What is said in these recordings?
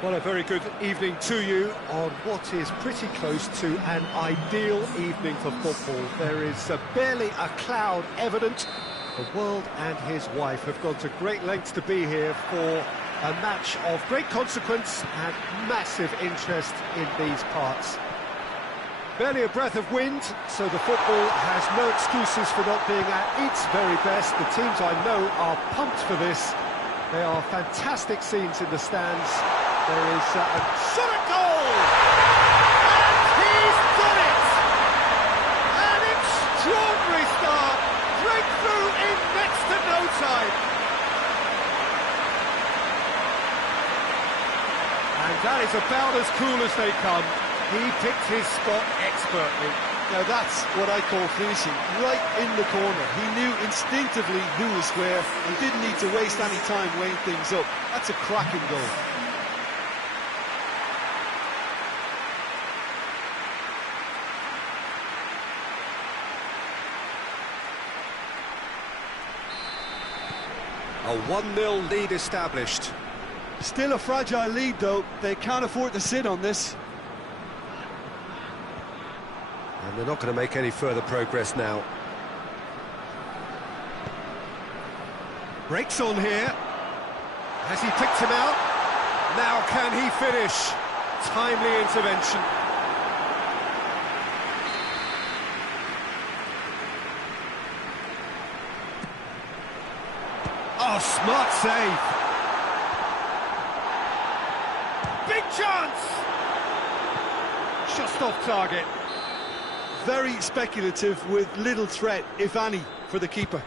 Well, a very good evening to you on what is pretty close to an ideal evening for football. There is barely a cloud evident. The world and his wife have gone to great lengths to be here for a match of great consequence and massive interest in these parts. Barely a breath of wind, so the football has no excuses for not being at its very best. The teams I know are pumped for this. There are fantastic scenes in the stands. There is a shot at goal! And he's done it! An extraordinary start! Breakthrough in next to no time! And that is about as cool as they come. He picked his spot expertly. Now that's what I call finishing, right in the corner. He knew instinctively who was where and didn't need to waste any time weighing things up. That's a cracking goal. A 1-0 lead established. Still a fragile lead though, they can't afford to sit on this. And they're not going to make any further progress now. Breaks on here. Has he picked him out? Now can he finish? Timely intervention. Oh, smart save. Big chance! Just off target. Very speculative with little threat, if any, for the keeper.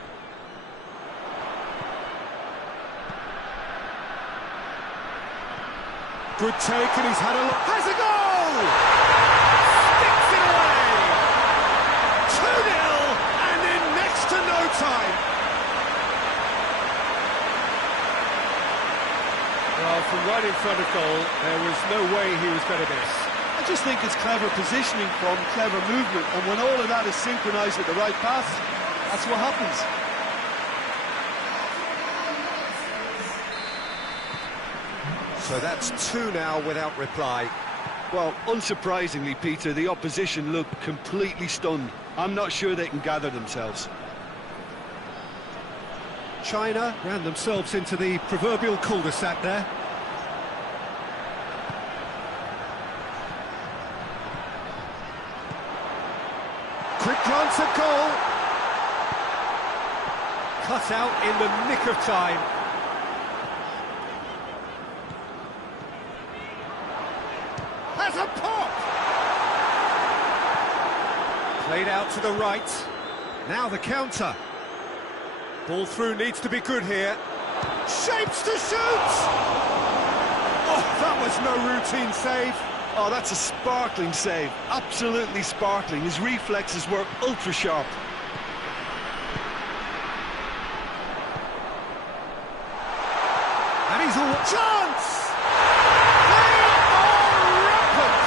Good take, and he's had a look. Has a goal! Sticks it away! 2-0, and in next to no time. Well, from right in front of goal, there was no way he was going to miss. I just think it's clever positioning from clever movement, and when all of that is synchronised with the right pass, that's what happens. So that's 2 now without reply. Well, unsurprisingly, Peter, the opposition look completely stunned. I'm not sure they can gather themselves. China ran themselves into the proverbial cul-de-sac there. Quick glance at goal. Cut out in the nick of time. Has a pop! Played out to the right. Now the counter. Ball through needs to be good here. Shapes to shoot! Oh, that was no routine save. Oh, that's a sparkling save. Absolutely sparkling. His reflexes were ultra sharp. And he's all chance! They are rampant!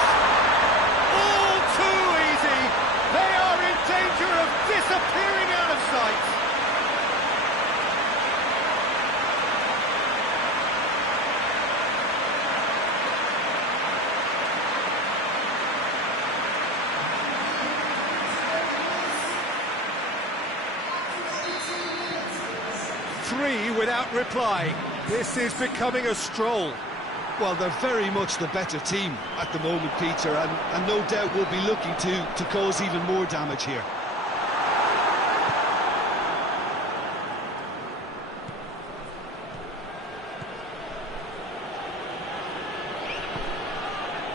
All too easy. They are in danger of disappearing out of sight. Three without reply. This is becoming a stroll. Well, they're very much the better team at the moment, Peter, and no doubt will be looking to cause even more damage here.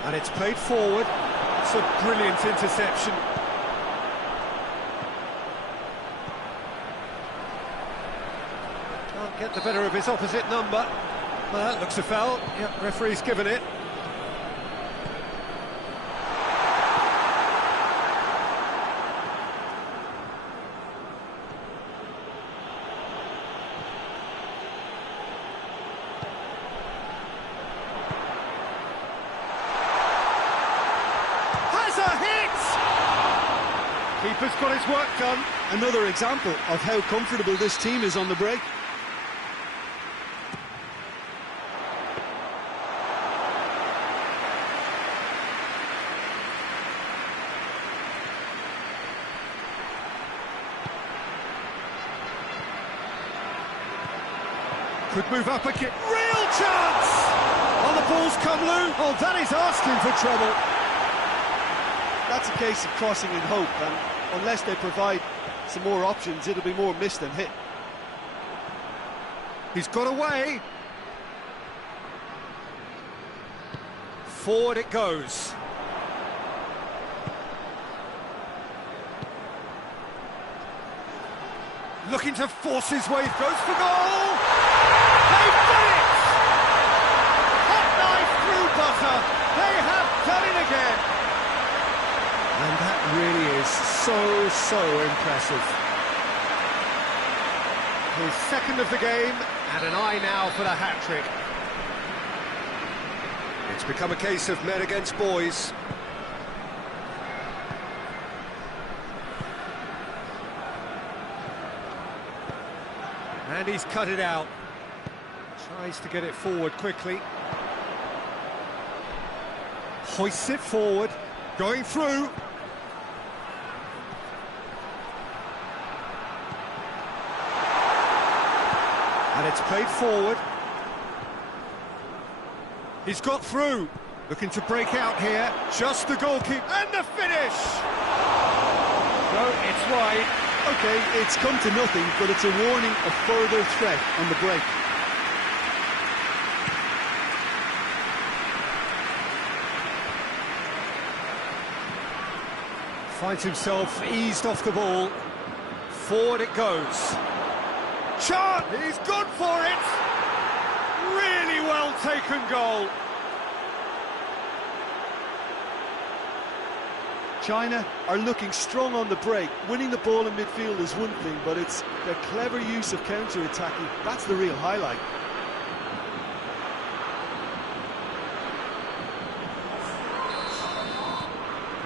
And it's played forward. It's a brilliant interception. Can't get the better of his opposite number. Well, that looks a foul. Yep, referee's given it. Has a hit! Keeper's got his work done. Another example of how comfortable this team is on the break. Could move up again. Real chance! Oh, the ball's come loose. Oh, that is asking for trouble. That's a case of crossing in hope, and unless they provide some more options, it'll be more miss than hit. He's got away. Forward it goes. Looking to force his way, goes for goal! They've done it! Hot knife through butter, they have done it again! And that really is so impressive. His second of the game, and an eye now for the hat-trick. It's become a case of men against boys. And he's cut it out. Tries to get it forward quickly. Hoists it forward. Going through. And it's played forward. He's got through. Looking to break out here. Just the goalkeeper. And the finish! No, it's wide. Okay, it's come to nothing, but it's a warning of further threat on the break. Finds himself eased off the ball. Forward it goes. Chant! He's gone for it! Really well taken goal. China are looking strong on the break. Winning the ball in midfield is one thing, but it's their clever use of counter-attacking. That's the real highlight.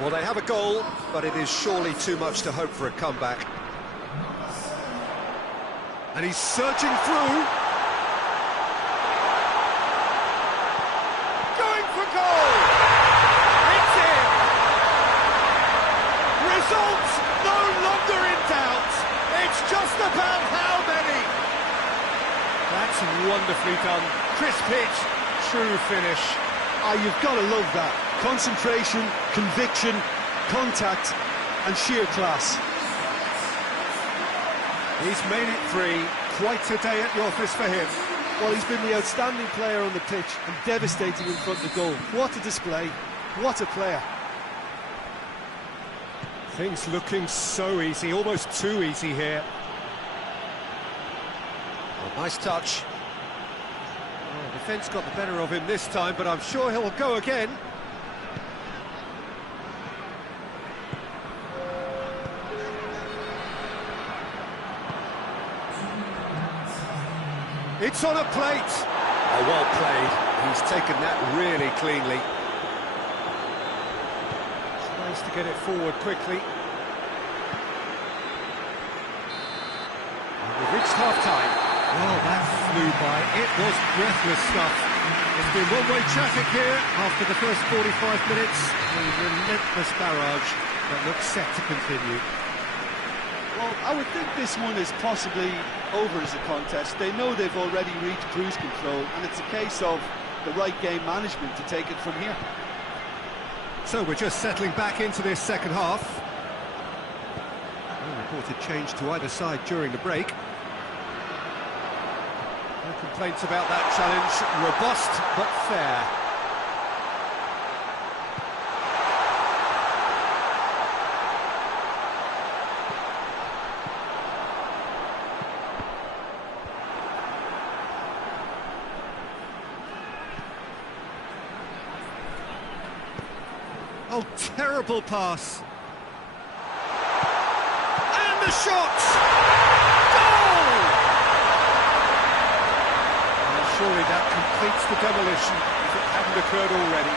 Well, they have a goal, but it is surely too much to hope for a comeback. And he's surging through. Going for goal! It's in! Results no longer in doubt. It's just about how many. That's wonderfully done. Crisp hit, true finish. Ah, you've got to love that. Concentration, conviction, contact, and sheer class. He's made it 3. Quite a day at the office for him. Well, he's been the outstanding player on the pitch and devastating in front of the goal. What a display. What a player. Things looking so easy, almost too easy here. Well, nice touch. Oh, defence got the better of him this time, but I'm sure he'll go again. It's on a plate. Oh, well played. He's taken that really cleanly. Tries to get it forward quickly. And we've reached half-time. Well, that flew by. It was breathless stuff. It's been one-way traffic here after the first 45 minutes. A relentless barrage that looks set to continue. Well, I would think this one is possibly over as a contest. They know they've already reached cruise control, and it's a case of the right game management to take it from here. So we're just settling back into this second half. No reported change to either side during the break. No complaints about that challenge. Robust but fair. Oh, terrible pass. And the shot! Goal! Well, surely that completes the demolition if it hadn't occurred already.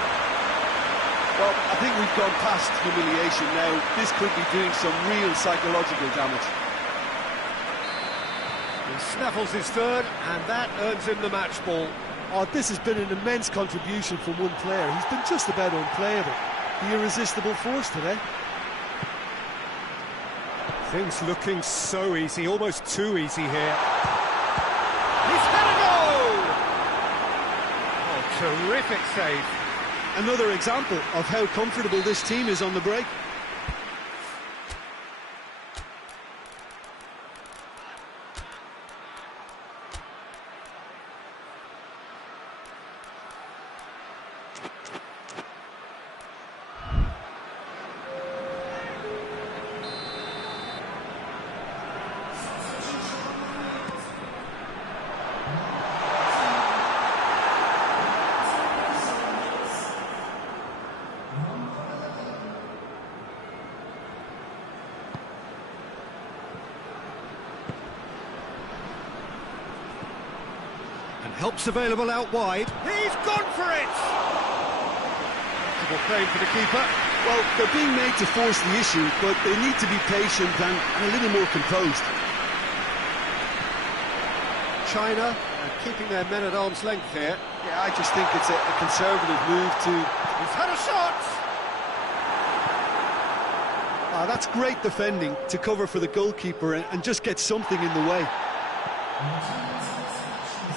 Well, I think we've gone past humiliation now. This could be doing some real psychological damage. He snaffles his third, and that earns him the match ball. Oh, this has been an immense contribution from one player. He's been just about unplayable. The irresistible force today. Things looking so easy, almost too easy here. He's had a goal! Terrific save. Another example of how comfortable this team is on the break. Help's available out wide. He's gone for it! Comfortable playing for the keeper. Well, they're being made to force the issue, but they need to be patient and a little more composed. China keeping their men at arm's length here. Yeah, I just think it's a conservative move to... He's had a shot! That's great defending to cover for the goalkeeper and just get something in the way.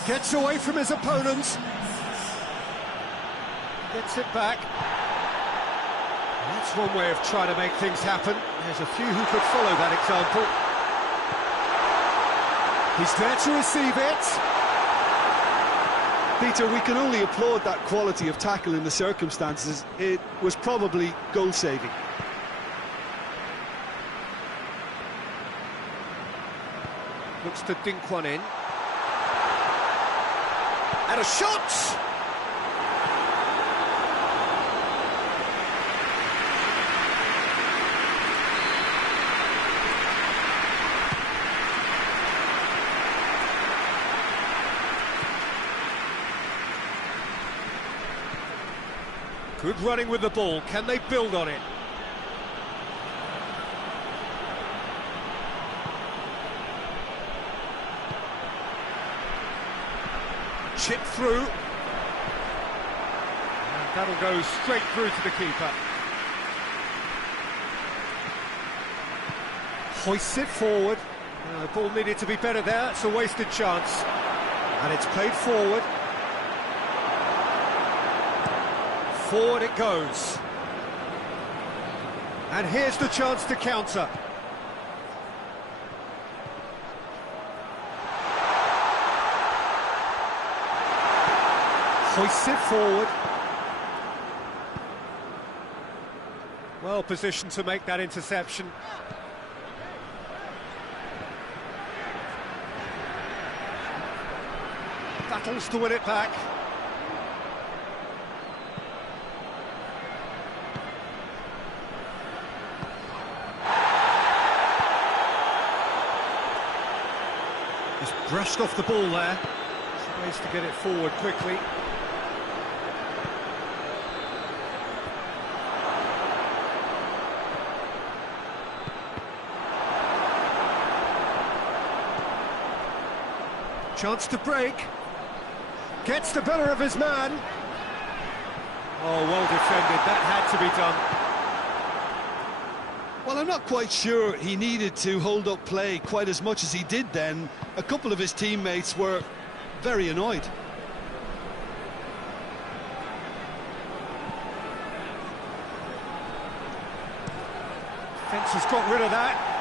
Gets away from his opponents. Gets it back. That's one way of trying to make things happen. There's a few who could follow that example. He's there to receive it. Peter, we can only applaud that quality of tackle in the circumstances. It was probably goal-saving. Looks to Dien in. And a shot! Good running with the ball. Can they build on it? Chip through. And that'll go straight through to the keeper. Hoists it forward. The ball needed to be better there. It's a wasted chance. And it's played forward. Forward it goes. And here's the chance to counter. Hoists it forward. Well positioned to make that interception. Battles to win it back. Just brushed off the ball there. Ways to get it forward quickly. Chance to break. Gets the better of his man. Oh, well defended. That had to be done. Well, I'm not quite sure he needed to hold up play quite as much as he did then. A couple of his teammates were very annoyed. Fence has got rid of that.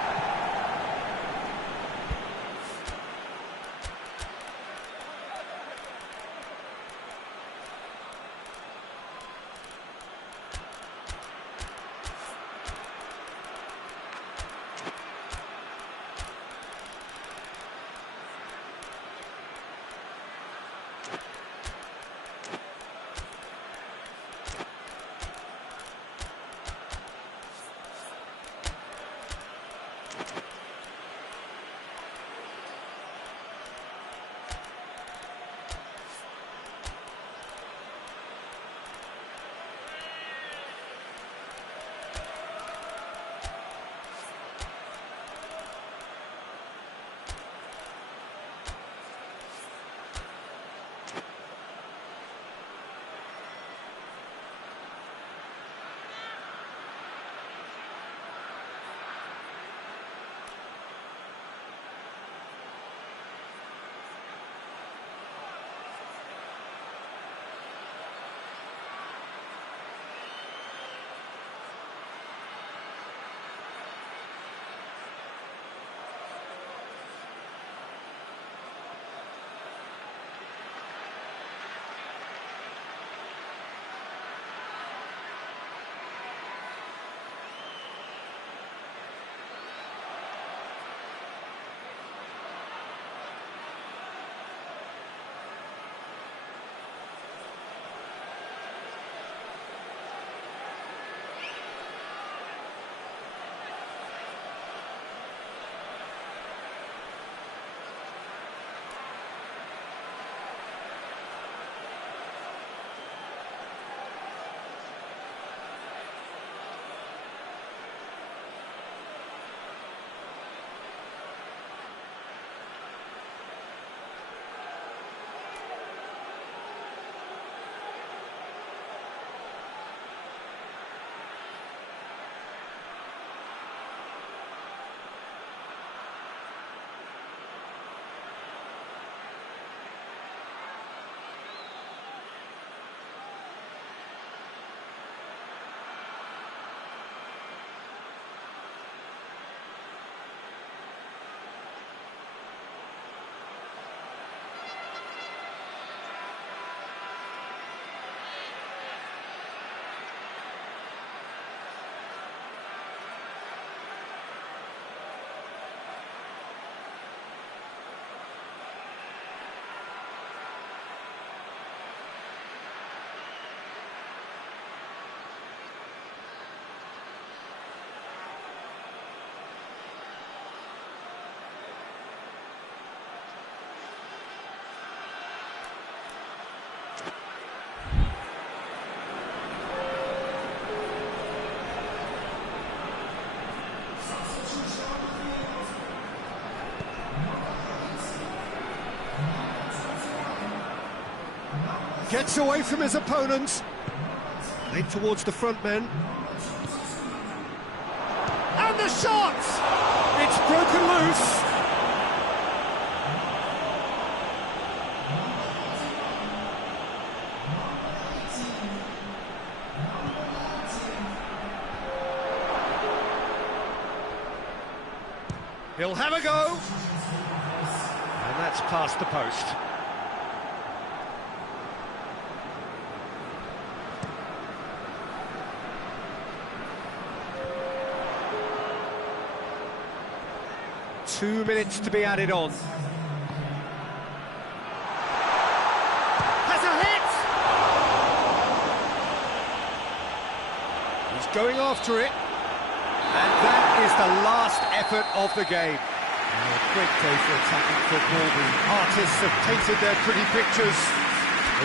Gets away from his opponents. Played towards the front men. And the shot! It's broken loose. He'll have a go. And that's past the post. Two minutes to be added on. Has a hit! He's going after it. And that is the last effort of the game. A great day for attacking football. The artists have painted their pretty pictures.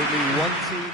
Only one team.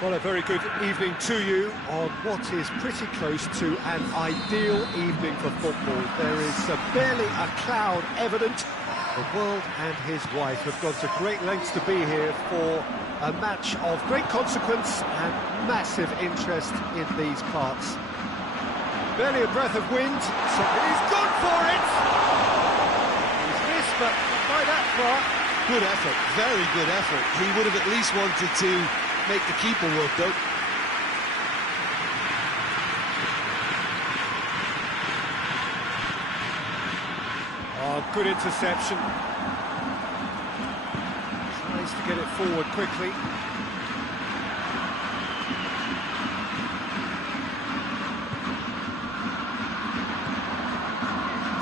Well, a very good evening to you on what is pretty close to an ideal evening for football. There is barely a cloud evident. The world and his wife have gone to great lengths to be here for a match of great consequence and massive interest in these parts. Barely a breath of wind, so he's gone for it! He's missed, but not by that far. Good effort, very good effort. He would have at least wanted to make the keeper work, though. Oh, good interception. Tries to get it forward quickly.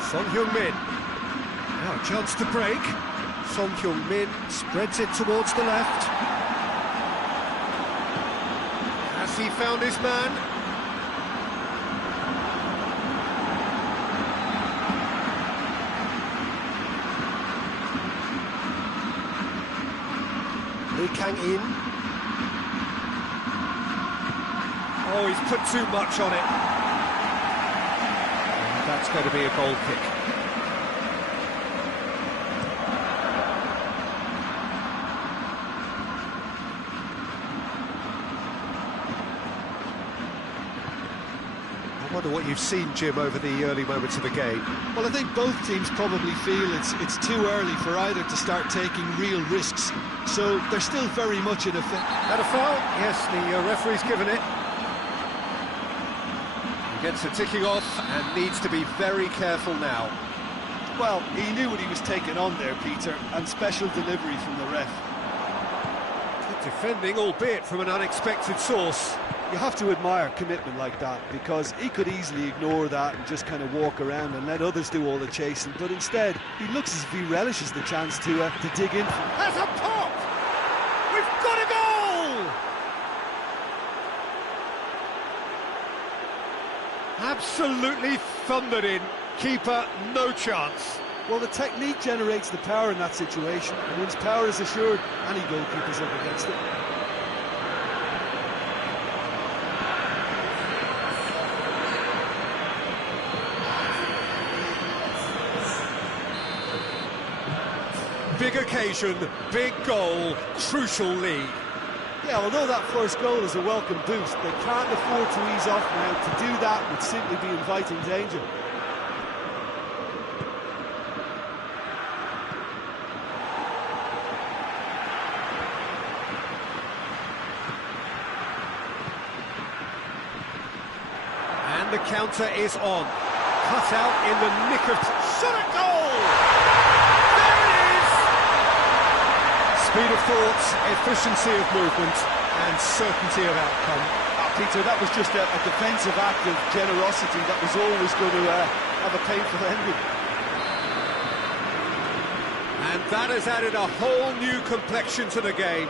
Son Heung-min. Now a chance to break. Son Heung-min spreads it towards the left. Has he found his man? Lee Kang-in. Oh, he's put too much on it. And that's going to be a goal kick. wonder what you've seen, Jim, over the early moments of the game. Well, I think both teams probably feel it's too early for either to start taking real risks. So they're still very much in effect. That a foul? Yes, the referee's given it. He gets a ticking off and needs to be very careful now. Well, he knew what he was taking on there, Peter, and special delivery from the ref. Good defending, albeit from an unexpected source. You have to admire commitment like that, because he could easily ignore that and just kind of walk around and let others do all the chasing, but instead, he looks as if he relishes the chance to dig in. Has a pop! We've got a goal! Absolutely thundered in. Keeper, no chance. Well, the technique generates the power in that situation, and once power is assured, any goalkeeper's up against it. Big occasion, big goal, crucial lead. Yeah, although that first goal is a welcome boost, they can't afford to ease off now. To do that would simply be inviting danger. And the counter is on. Cut out in the nick of... Shot at goal! There it is! Speed of thought, efficiency of movement, and certainty of outcome. Peter, that was just a defensive act of generosity that was always going to have a painful ending. And that has added a whole new complexion to the game.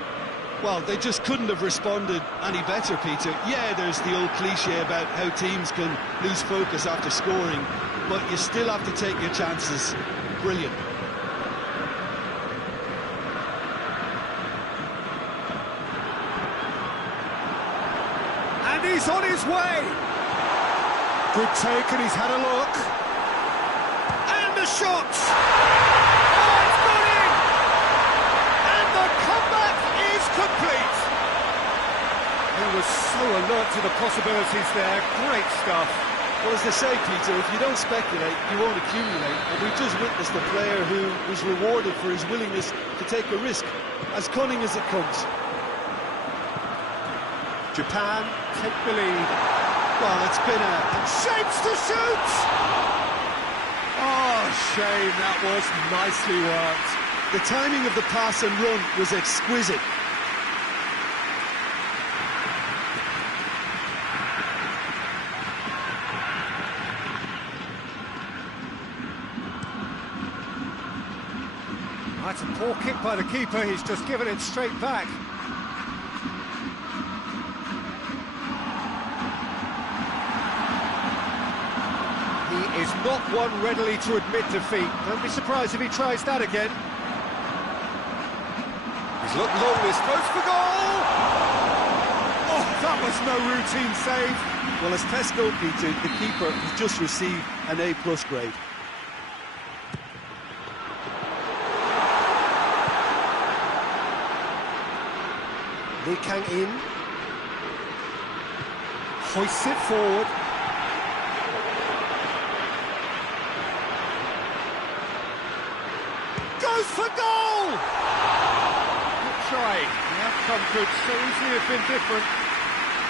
Well, they just couldn't have responded any better, Peter. Yeah, there's the old cliche about how teams can lose focus after scoring, but you still have to take your chances. Brilliant. And he's on his way! Good take, and he's had a look. And the shot! Oh, it's gone in! And the comeback is complete! He was so alert to the possibilities there. Great stuff. Well, as they say, Peter, if you don't speculate, you won't accumulate. And we've just witnessed a player who was rewarded for his willingness to take a risk, as cunning as it comes. Japan take the lead. Well, it's been a... Shapes to shoot! Oh, shame, that was nicely worked. The timing of the pass and run was exquisite. That's a poor kick by the keeper, he's just given it straight back. He is not one readily to admit defeat. Don't be surprised if he tries that again. He's looked long this post for goal! Oh, that was no routine save. Well, as test goalkeeper, the keeper has just received an A+ grade. Lee Kang in. Hoists it forward. Goes for goal! Good try. The outcome could so easily have been different.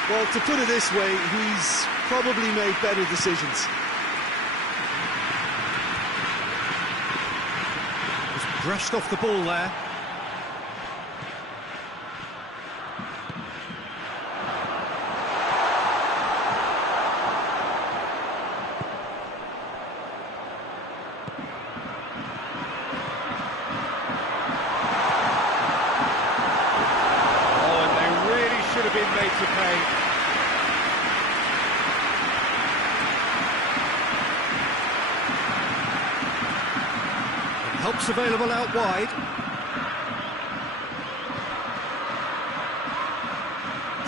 Well, to put it this way, he's probably made better decisions. Just brushed off the ball there. Been made to pay. And help's available out wide.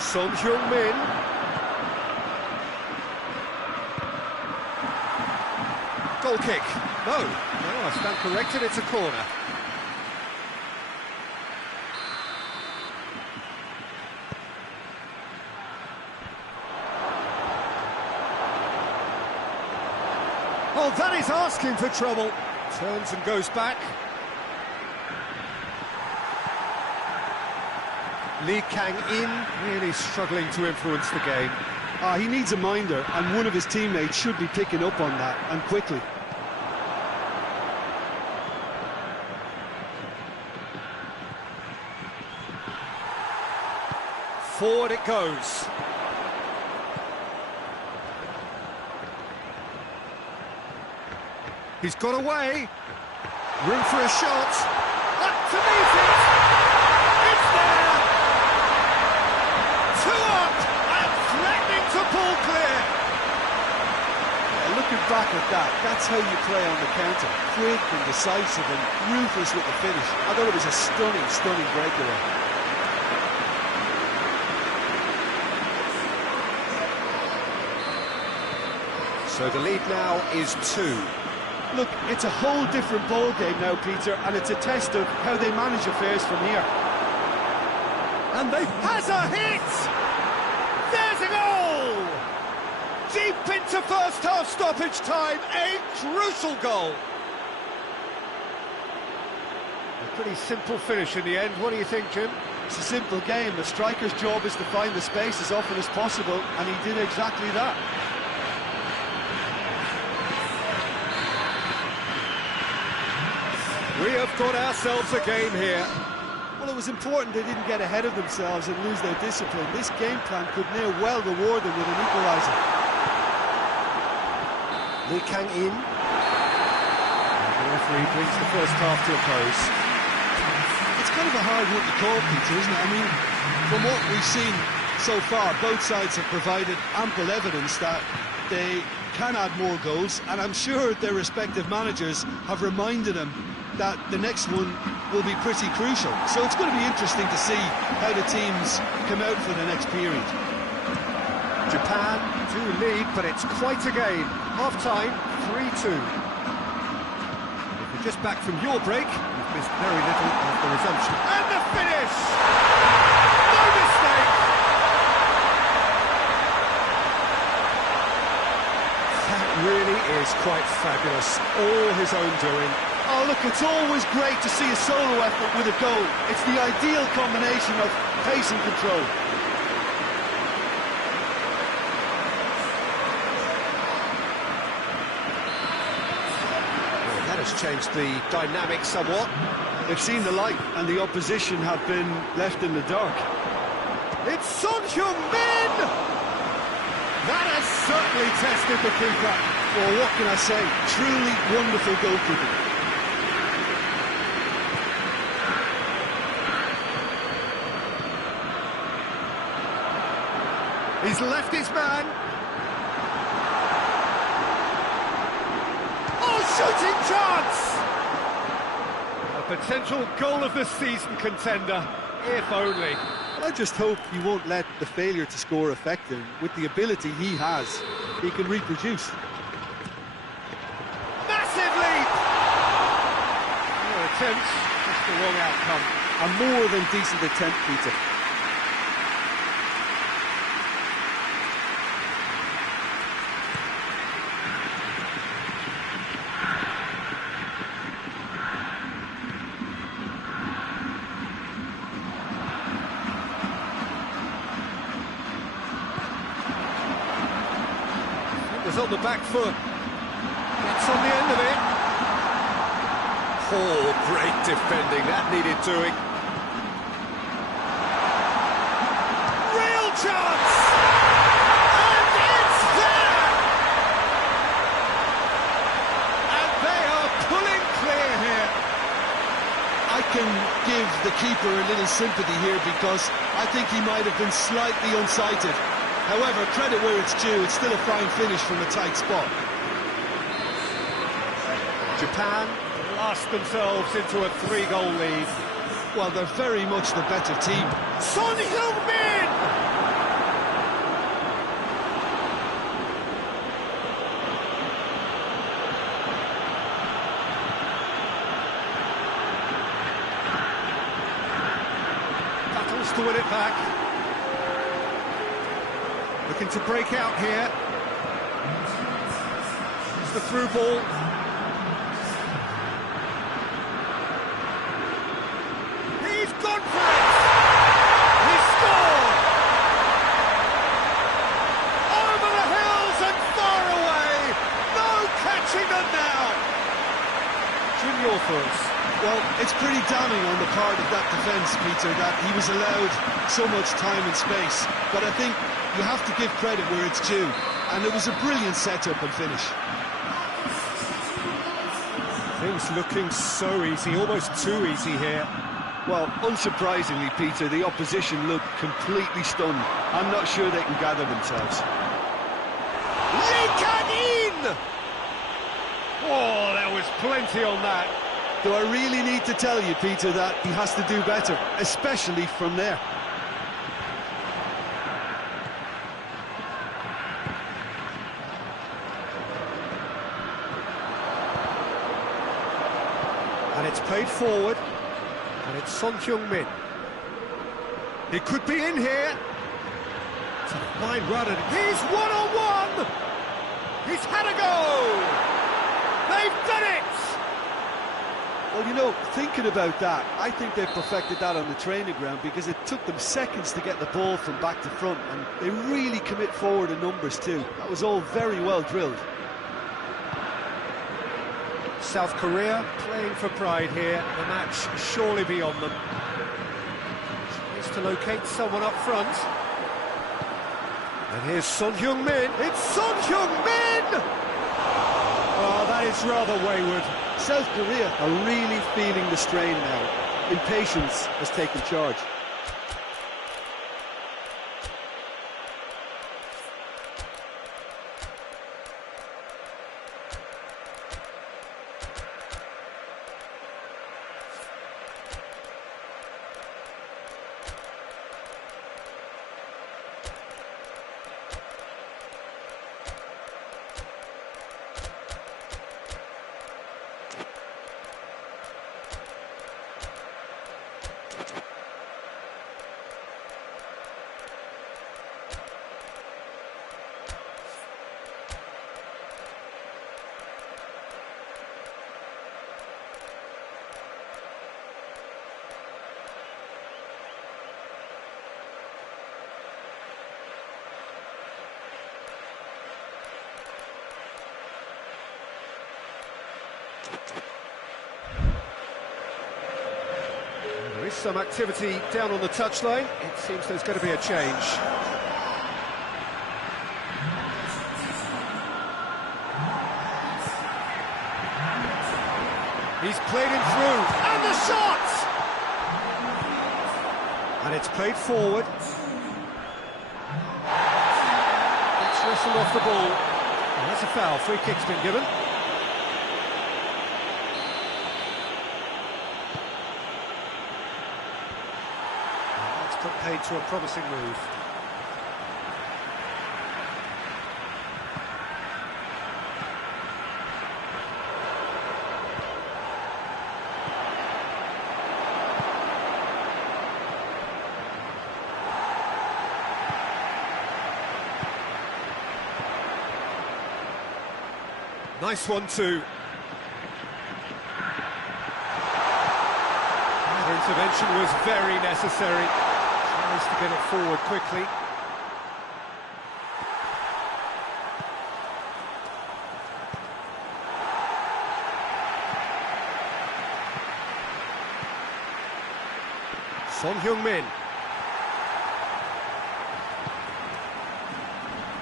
Son Heung-min. Goal kick. No, I stand corrected, it's a corner. That is asking for trouble. Turns and goes back. Lee Kang-in really struggling to influence the game. He needs a minder, and one of his teammates should be picking up on that, and quickly. Forward it goes. He's got away. Room for a shot. Up to meet it. It's there. 2 up and threatening to pull clear. Yeah, looking back at that, that's how you play on the counter. Quick and decisive and ruthless with the finish. I thought it was a stunning, stunning breakaway. So the lead now is 2. Look, it's a whole different ball game now, Peter, and it's a test of how they manage affairs from here. And they has a hit! There's a goal! Deep into first half stoppage time, a crucial goal. A pretty simple finish in the end. What do you think, Jim? It's a simple game. A striker's job is to find the space as often as possible, and he did exactly that. We have got ourselves a game here. Well, it was important they didn't get ahead of themselves and lose their discipline. This game plan could near well reward them with an equaliser. Lee Kang-in. The referee brings the first half to a close. It's kind of a hard one to call, Peter, isn't it? I mean, from what we've seen so far, both sides have provided ample evidence that they can add more goals, and I'm sure their respective managers have reminded them that the next one will be pretty crucial. So it's going to be interesting to see how the teams come out for the next period. Japan do lead, but it's quite a game. Half-time, 3-2. If you're just back from your break, you've missed very little of the resumption. And the finish! No mistake! That really is quite fabulous. All his own doing. Oh, look, it's always great to see a solo effort with a goal. It's the ideal combination of pace and control. Well, that has changed the dynamic somewhat. They've seen the light, and the opposition have been left in the dark. It's Son Heung-min! That has certainly tested the keeper. Well, what can I say? Truly wonderful goalkeeping. He's left his man. Oh, shooting chance! A potential goal of the season contender, if only. I just hope he won't let the failure to score affect him. With the ability he has, he can reproduce. Massive leap! No attempt, just the wrong outcome. A more than decent attempt, Peter. On the back foot, gets on the end of it. Oh, great defending, that needed doing. Real chance! And it's there! And they are pulling clear here. I can give the keeper a little sympathy here because I think he might have been slightly unsighted. However, credit where it's due, it's still a fine finish from a tight spot. Japan blast themselves into a 3-goal lead. Well, they're very much the better team. Son Heung-min! Battles to win it back. Looking to break out here. It's the through ball. He's gone for it! He's scored! Over the hills and far away! No catching them now! Jim, your thoughts? Well, it's pretty damning on the part of that defence, Peter, that he was allowed so much time and space. But I think you have to give credit where it's due. And it was a brilliant setup and finish. Things looking so easy, almost too easy here. Well, unsurprisingly, Peter, the opposition looked completely stunned. I'm not sure they can gather themselves. In! Oh, there was plenty on that. Do I really need to tell you, Peter, that he has to do better, especially from there? And it's played forward, and it's Son Heung-min. He could be in here. It's a fine run, and he's one-on-one! He's had a go! They've done it! Well, you know, thinking about that, I think they perfected that on the training ground because it took them seconds to get the ball from back to front, and they really commit forward in numbers too. That was all very well drilled. South Korea playing for pride here. The match surely beyond them. Tries to locate someone up front. And here's Son Heung-min. It's Son Heung-min! Oh, that is rather wayward. South Korea are really feeling the strain now. Impatience has taken charge. There is some activity down on the touchline. It seems there's going to be a change. He's played him through, and the shot! And it's played forward. It's wrestled off the ball. And that's a foul. Free kick's been given. Put paid to a promising move. Nice one too. That intervention was very necessary. Tries to get it forward quickly. Son Heung-min.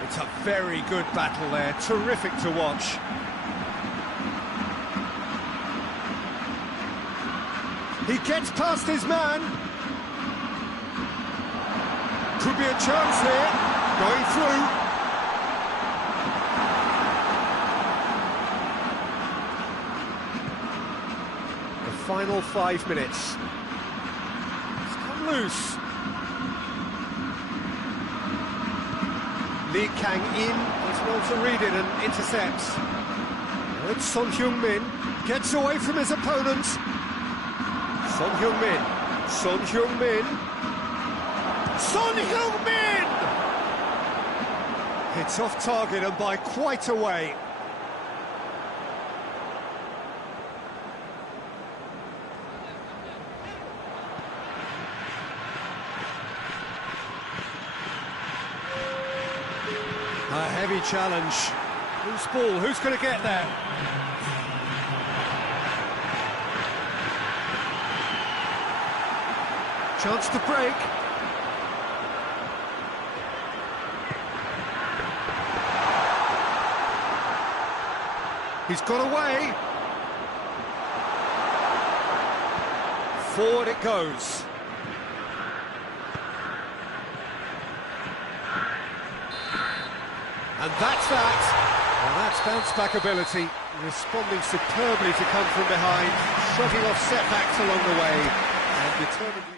It's a very good battle there, terrific to watch. He gets past his man. Could be a chance here, going through. The final 5 minutes. It's come loose. Lee Kang-in is well to read it and intercepts. Now it's Son Heung-min, gets away from his opponent. Son Heung-min, Son Heung-min. Son Heung-min! It's off target and by quite a way. heavy challenge. Who's ball? Who's going to get there? Chance to break. He's got away. Forward it goes. And that's that. Well, that's bounce-back ability, responding superbly to come from behind, shrugging off setbacks along the way, and determinedly...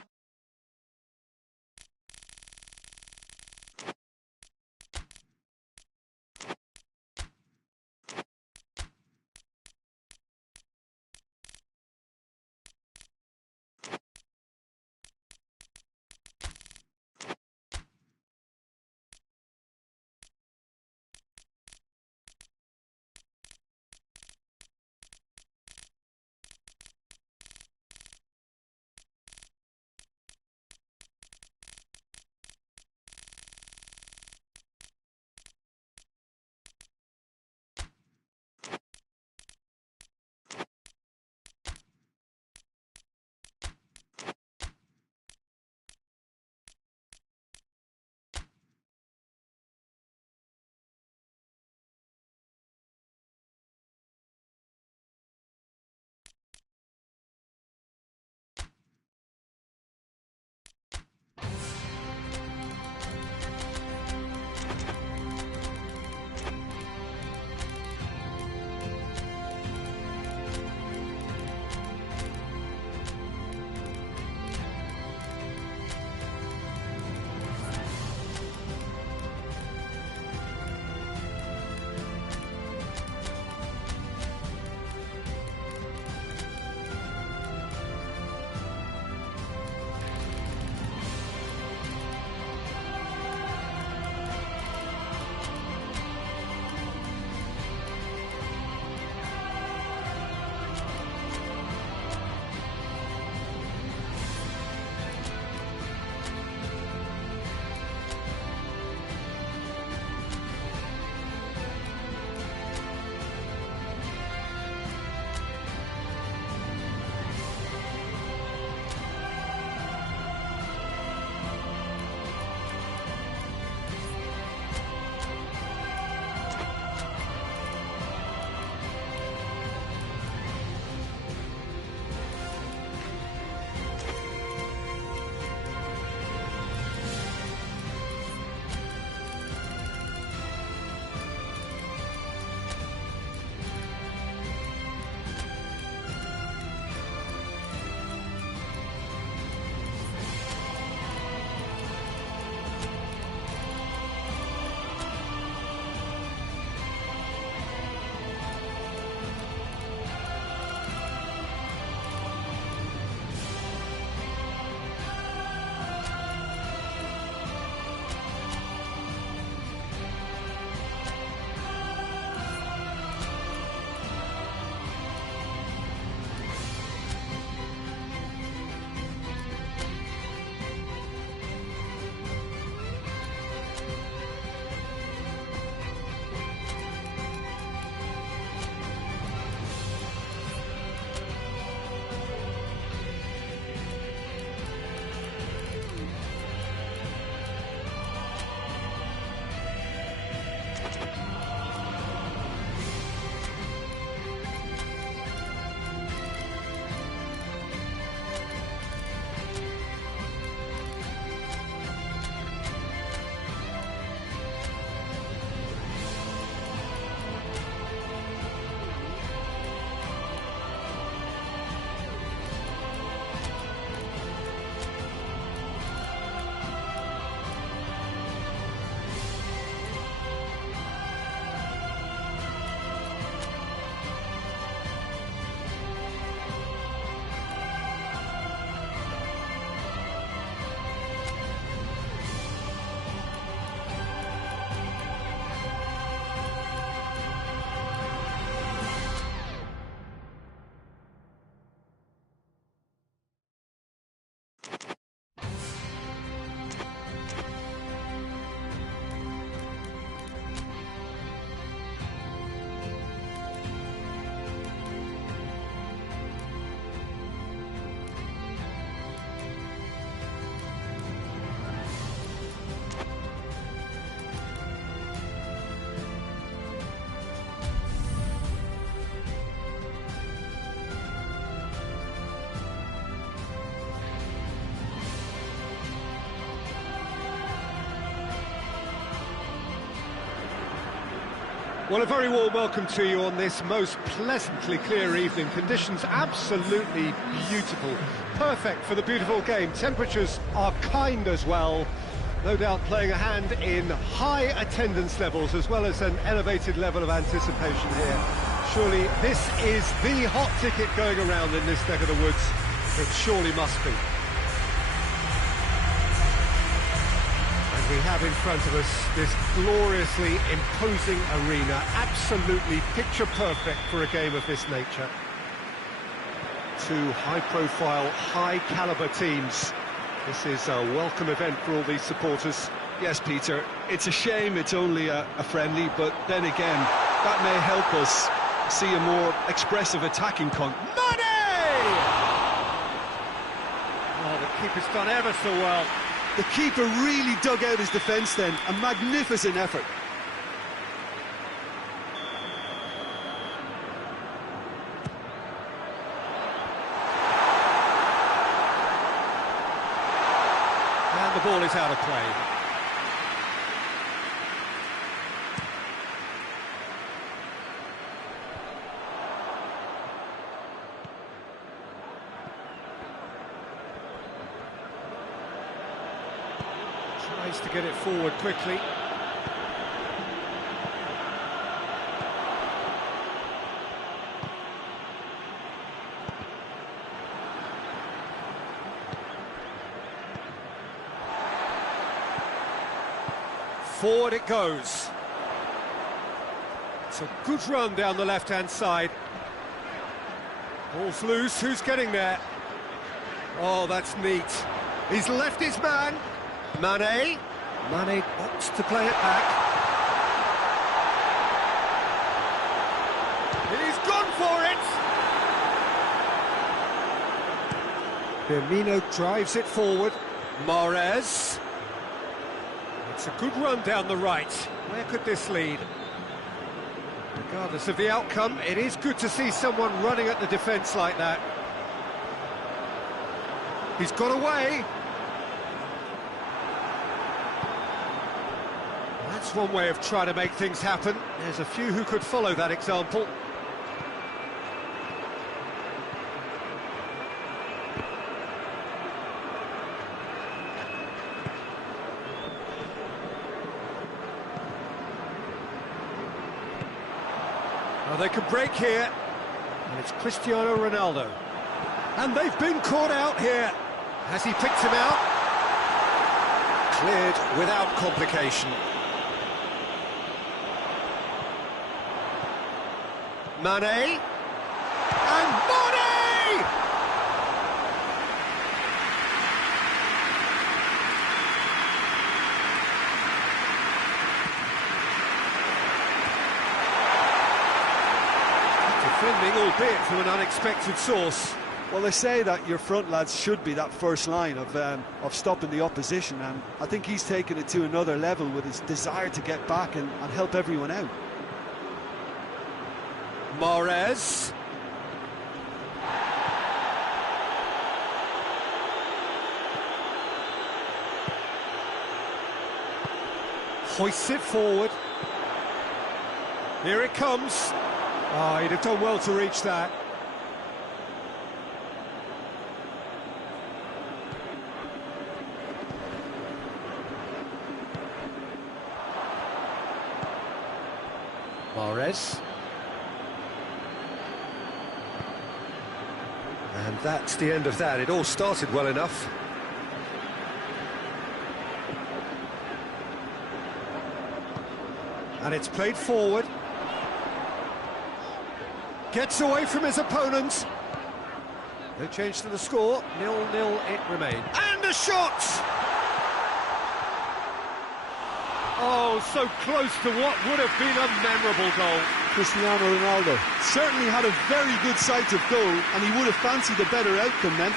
Well, a very warm welcome to you on this most pleasantly clear evening. Conditions absolutely beautiful. Perfect for the beautiful game. Temperatures are kind as well. No doubt playing a hand in high attendance levels as well as an elevated level of anticipation here. Surely this is the hot ticket going around in this neck of the woods. It surely must be. We have in front of us this gloriously imposing arena, absolutely picture perfect for a game of this nature. Two high-profile, high-caliber teams. This is a welcome event for all these supporters. Yes, Peter, it's a shame it's only a friendly, but then again, that may help us see a more expressive attacking Money! Oh, the keeper's done ever so well. The keeper really dug out his defence then, a magnificent effort. And the ball is out of play. Tries to get it forward quickly. Forward it goes. It's a good run down the left-hand side. Ball's loose, who's getting there? Oh, that's neat. He's left his man. Mane opts to play it back. He's gone for it! Firmino drives it forward. Mahrez. It's a good run down the right. Where could this lead? Regardless of the outcome, it is good to see someone running at the defence like that. He's got away. That's one way of trying to make things happen. There's a few who could follow that example. Well, they could break here. And it's Cristiano Ronaldo. And they've been caught out here. Has he picked him out? Cleared without complication. Mane, and Mane! Defending, albeit from an unexpected source. Well, they say that your front lads should be that first line of stopping the opposition, and I think he's taken it to another level with his desire to get back and help everyone out. Mahrez. Hoists it forward. Here it comes. Oh, he'd have done well to reach that. Mahrez. And that's the end of that. It all started well enough. And it's played forward. Gets away from his opponent. No change to the score. 0-0 it remains. And a shot! Oh, so close to what would have been a memorable goal. Cristiano Ronaldo certainly had a very good sight of goal, and he would have fancied a better outcome then.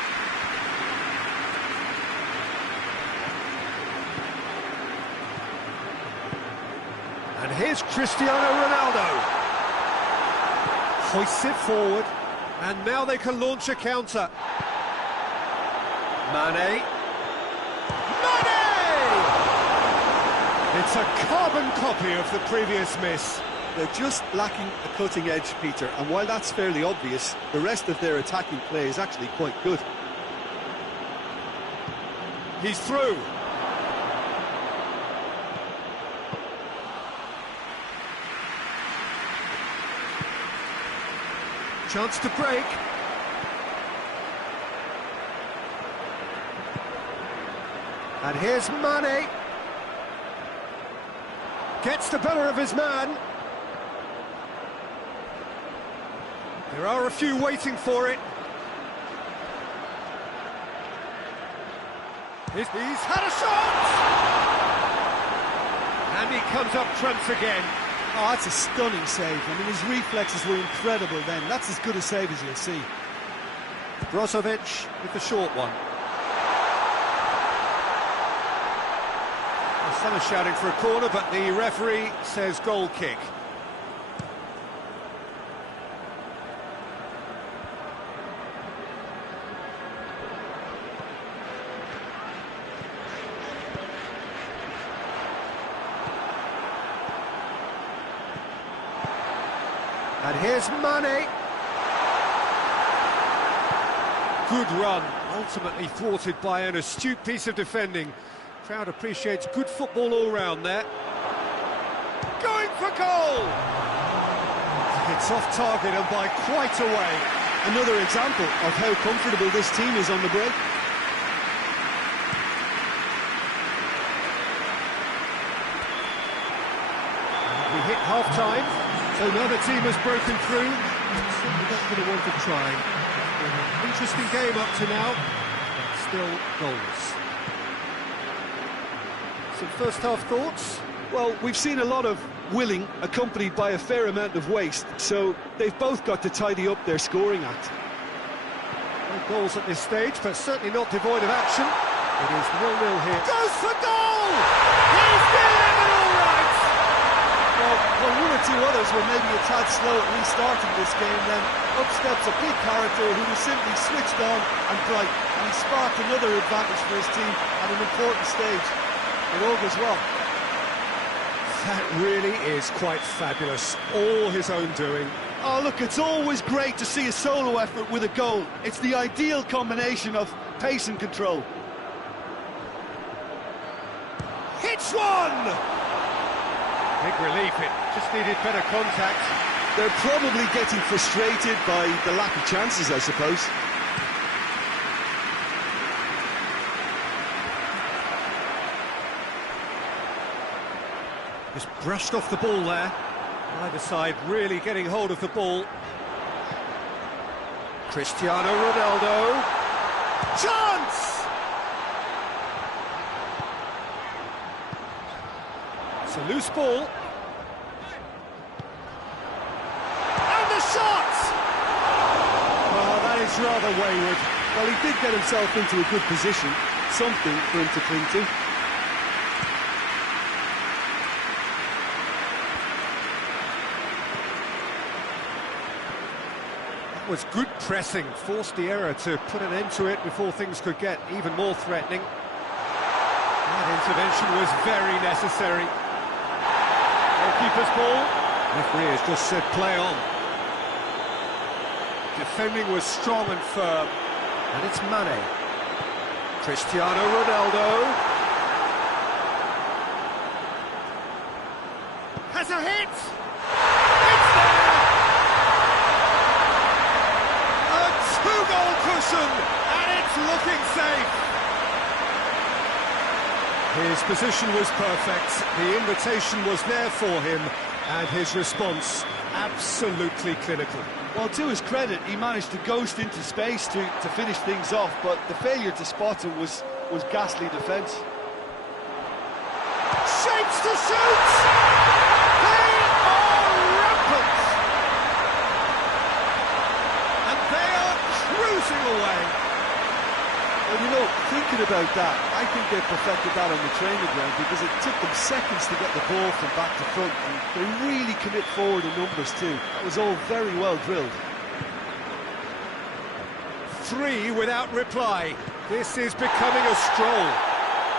And here's Cristiano Ronaldo. Hoists it forward, and now they can launch a counter. Mane. It's a carbon copy of the previous miss. They're just lacking a cutting edge, Peter, and while that's fairly obvious, the rest of their attacking play is actually quite good. He's through. Chance to break. And here's Mane. Gets the better of his man. There are a few waiting for it. He's had a shot! And he comes up trumps again. Oh, that's a stunning save. I mean, his reflexes were incredible then. That's as good a save as you'll see. Brozovic with the short one. Some are shouting for a corner, but the referee says goal kick. And here's Mane. Good run, ultimately thwarted by an astute piece of defending. Crowd appreciates good football all round there. Going for goal! It's off target and by quite a way. Another example of how comfortable this team is on the break. We hit half-time, so neither team has broken through. Certainly not going to want to try. It's been an interesting game up to now, but still goals. Some first-half thoughts? Well, we've seen a lot of willing accompanied by a fair amount of waste, so they've both got to tidy up their scoring act. No goals at this stage, but certainly not devoid of action. It is 0-0 here. Goes for goal! He's delivered all right! Well, one or two others were maybe a tad slow at restarting this game, then up steps a big character who was simply switched on and bright, and he sparked another advantage for his team at an important stage. It all goes well. That really is quite fabulous. All his own doing. Oh, look, it's always great to see a solo effort with a goal. It's the ideal combination of pace and control. Hits one! Big relief, it just needed better contact. They're probably getting frustrated by the lack of chances, I suppose. Just brushed off the ball there. Either side really getting hold of the ball. Cristiano Ronaldo. Chance! It's a loose ball. And the shot! Oh, that is rather wayward. Well, he did get himself into a good position. Something for him to cling to. Was good pressing, forced the error to put an end to it before things could get even more threatening. That intervention was very necessary. Goalkeeper's ball. Referee has just said play on. Defending was strong and firm. And it's Mane. Cristiano Ronaldo. Has a hit! It's there! Two-goal cushion, and it's looking safe. His position was perfect, the invitation was there for him, and his response absolutely clinical. Well, to his credit, he managed to ghost into space to finish things off, but the failure to spot him was ghastly defence. Shapes to shoot! They are rampant! And they are cruising away. Well, you know, thinking about that, I think they perfected that on the training ground because it took them seconds to get the ball from back to front, and they really commit forward in numbers too. That was all very well drilled. 3 without reply. This is becoming a stroll.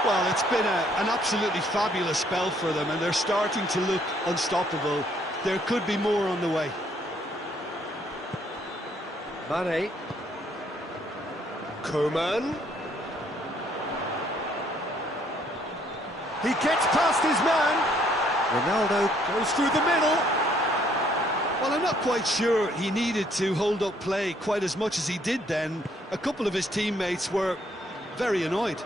Well, it's been an absolutely fabulous spell for them, and they're starting to look unstoppable. there could be more on the way. Mane. Koeman. He gets past his man. Ronaldo goes through the middle. Well, I'm not quite sure he needed to hold up play quite as much as he did then. A couple of his teammates were very annoyed.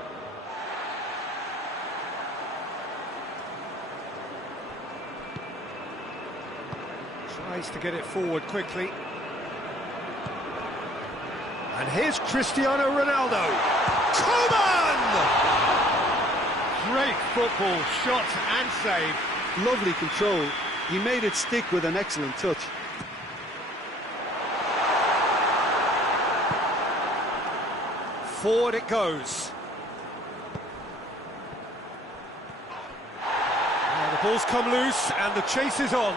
Tries to get it forward quickly. And here's Cristiano Ronaldo. Koeman! Great football, shot and save. Lovely control. He made it stick with an excellent touch. Forward it goes. Now the ball's come loose and the chase is on.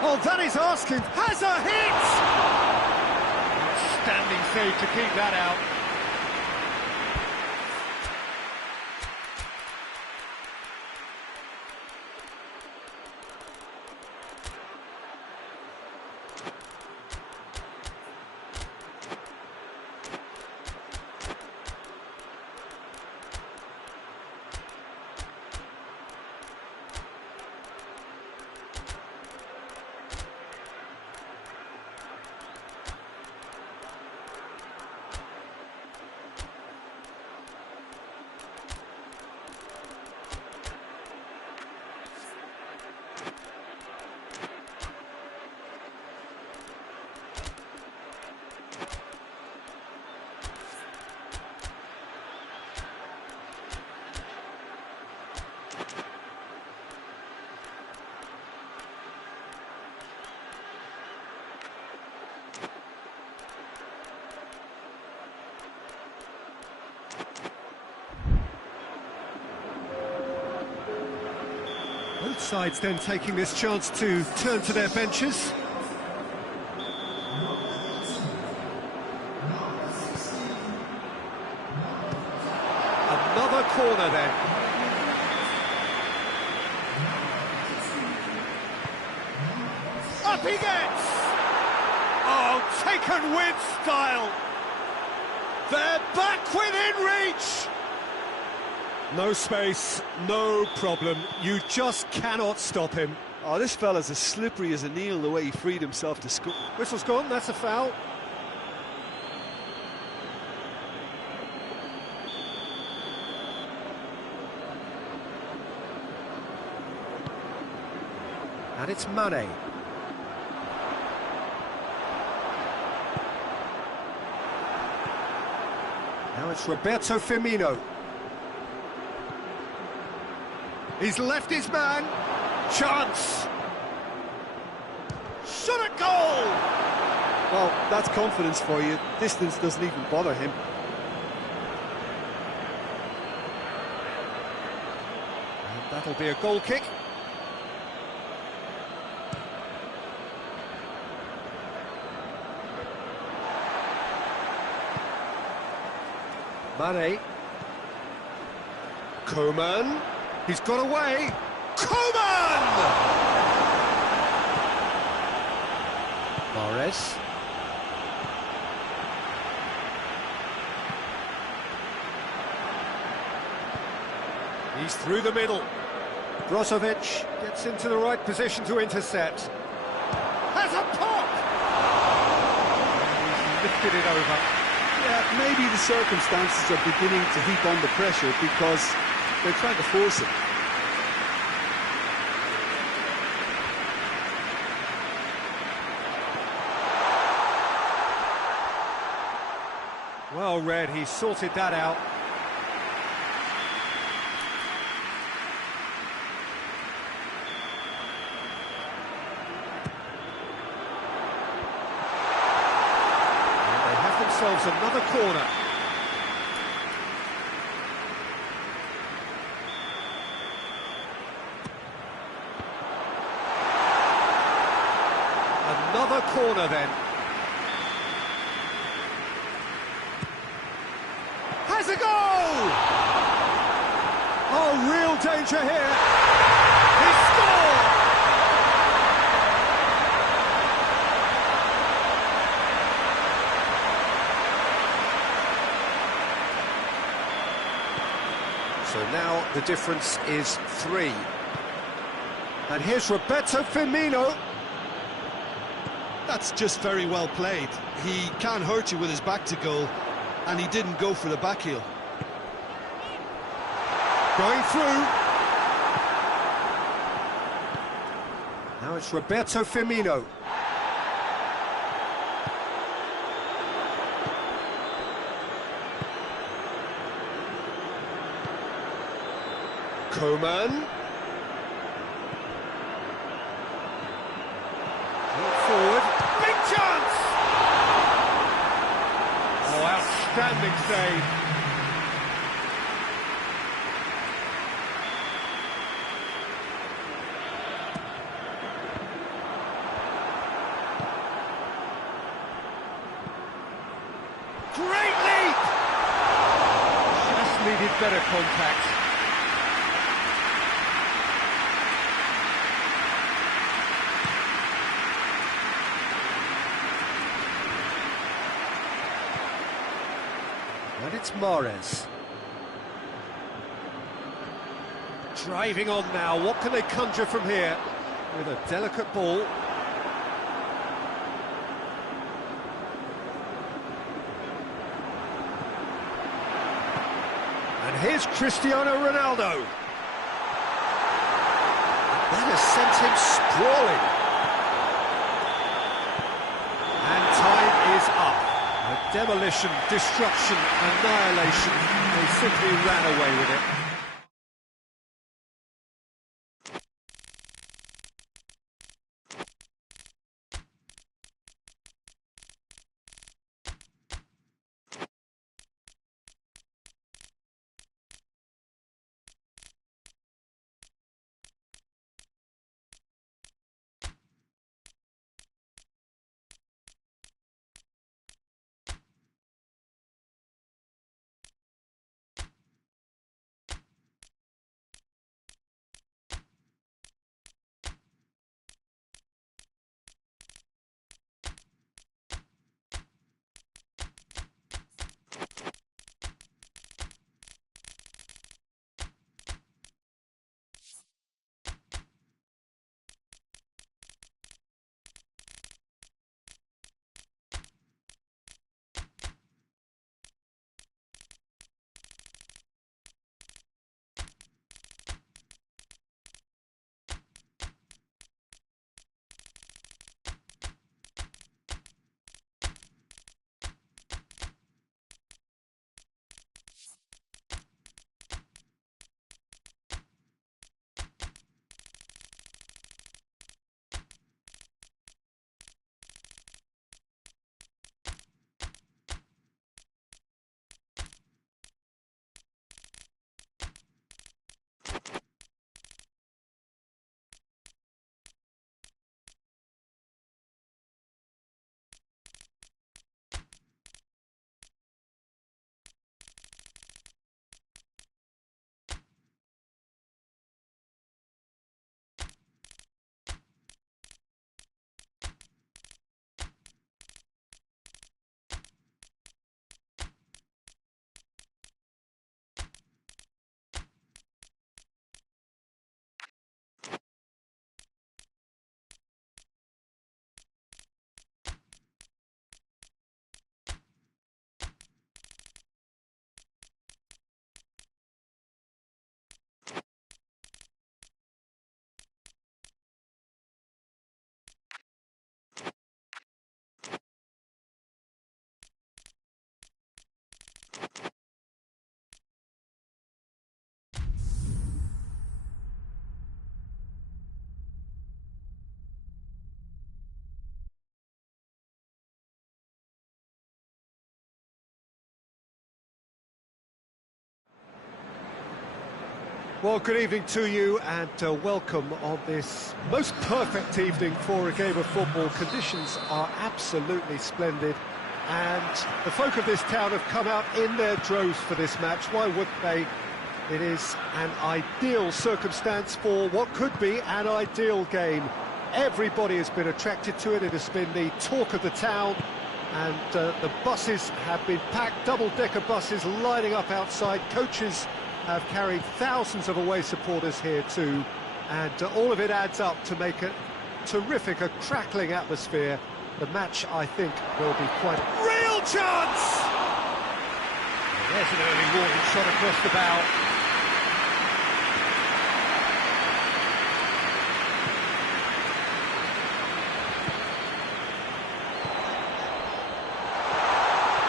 Oh, that is asking. Has a hit! Outstanding save to keep that out. Both sides then taking this chance to turn to their benches. Another corner then. Up he gets! Oh, taken with style! They're back within reach! No space, no problem. You just cannot stop him. Oh, this fella's as slippery as an eel, the way he freed himself to score. Whistle's gone, that's a foul. And it's Mane. Now it's Roberto Firmino. He's left his man. Chance. Shot at goal! Well, that's confidence for you. Distance doesn't even bother him. And that'll be a goal kick. Mane. Koeman. He's got away. Koeman! Mahrez. He's through the middle. Brozovic gets into the right position to intercept. Has a pop! He's lifted it over. Yeah, maybe the circumstances are beginning to heap on the pressure because they're trying to force it. Well read, he sorted that out. And they have themselves another corner. Another corner then. Has a goal! Oh, real danger here. He scored! So now the difference is 3. And here's Roberto Firmino. That's just very well played. He can't hurt you with his back to goal, and he didn't go for the back heel. Going through. Now it's Roberto Firmino. Coman. Forward. Big chance! Oh, outstanding save. Great leap! Just needed better contact. And it's Mahrez. Driving on now, what can they conjure from here? With a delicate ball. And here's Cristiano Ronaldo. That has sent him sprawling. And time is up. Demolition, destruction, annihilation. They simply ran away with it. Well, good evening to you and welcome on this most perfect evening for a game of football. Conditions are absolutely splendid and the folk of this town have come out in their droves for this match. Why wouldn't they? It is an ideal circumstance for what could be an ideal game. Everybody has been attracted to it. It has been the talk of the town, and the buses have been packed, double-decker buses lining up outside. Coaches have carried thousands of away supporters here too, and all of it adds up to make it terrific, a crackling atmosphere. The match, I think, will be quite a real chance! There's an early warning shot across the bow.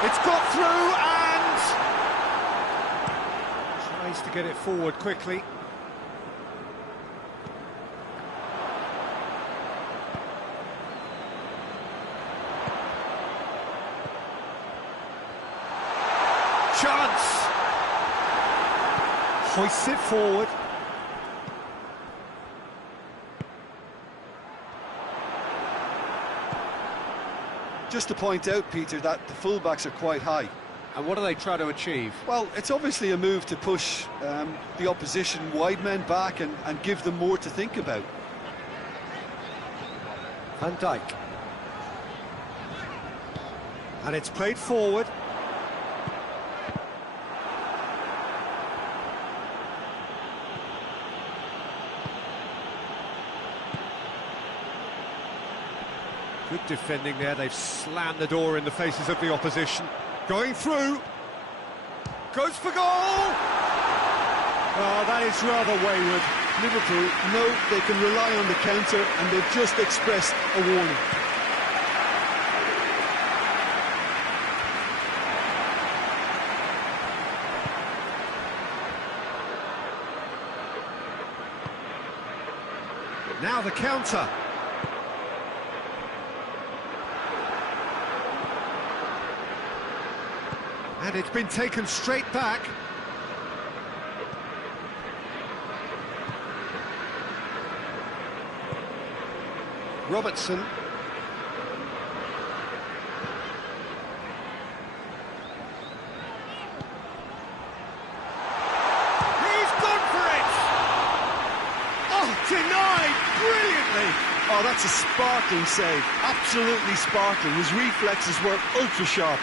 It's got through and tries to get it forward quickly. Chance! Hoists it forward. Just to point out, Peter, that the fullbacks are quite high. And what do they try to achieve? Well, it's obviously a move to push the opposition wide men back and give them more to think about. Van Dijk. And it's played forward. Good defending there. They've slammed the door in the faces of the opposition. Going through. Goes for goal! Oh, that is rather wayward. Liverpool know they can rely on the counter, and they've just expressed a warning. Now the counter. And it's been taken straight back. Robertson. He's gone for it! Oh, denied brilliantly! Oh, that's a sparkling save. Absolutely sparkling. His reflexes were ultra sharp.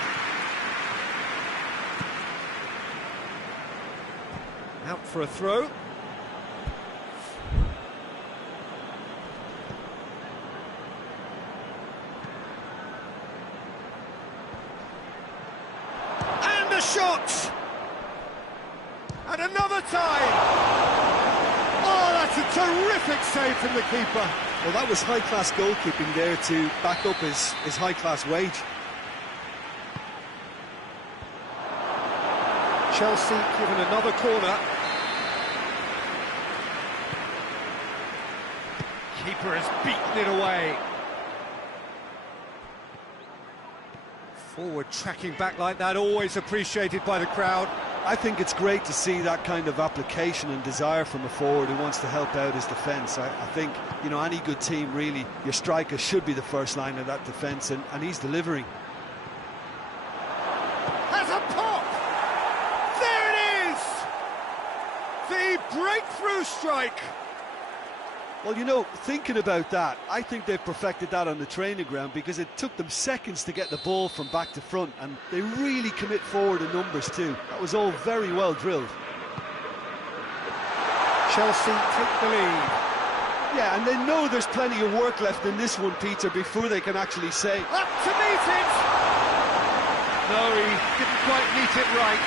Out for a throw. And a shot! And another time! Oh, that's a terrific save from the keeper. Well, that was high-class goalkeeping there to back up his high-class wage. Chelsea given another corner. Keeper has beaten it away. Forward tracking back like that, always appreciated by the crowd. I think it's great to see that kind of application and desire from a forward who wants to help out his defence. I think, you know, any good team, really, your striker should be the first line of that defence, and he's delivering. Has a pop! There it is! The breakthrough strike! Well, you know, thinking about that, I think they've perfected that on the training ground, because it took them seconds to get the ball from back to front, and they really commit forward in numbers too. That was all very well drilled. Chelsea take the lead. Yeah, and they know there's plenty of work left in this one, Peter, before they can actually say... Up to meet it! No, he didn't quite meet it right.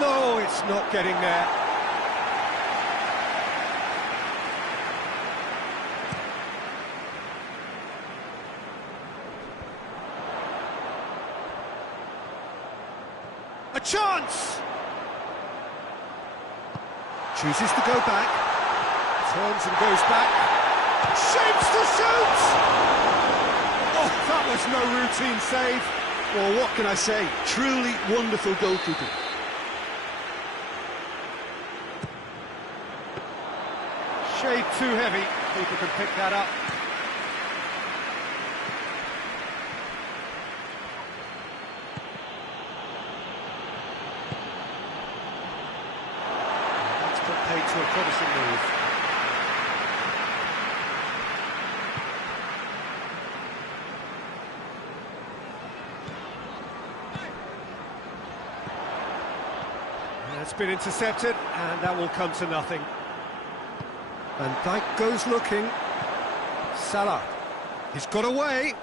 No, it's not getting there. A chance! Chooses to go back. Turns and goes back. Shapes to shoot! Oh, that was no routine save. Well, what can I say? Truly wonderful goalkeeping. Shade too heavy. People can pick that up. That's put paid to a promising move. That's been intercepted, and that will come to nothing. Van Dijk goes looking. Salah. He's got away.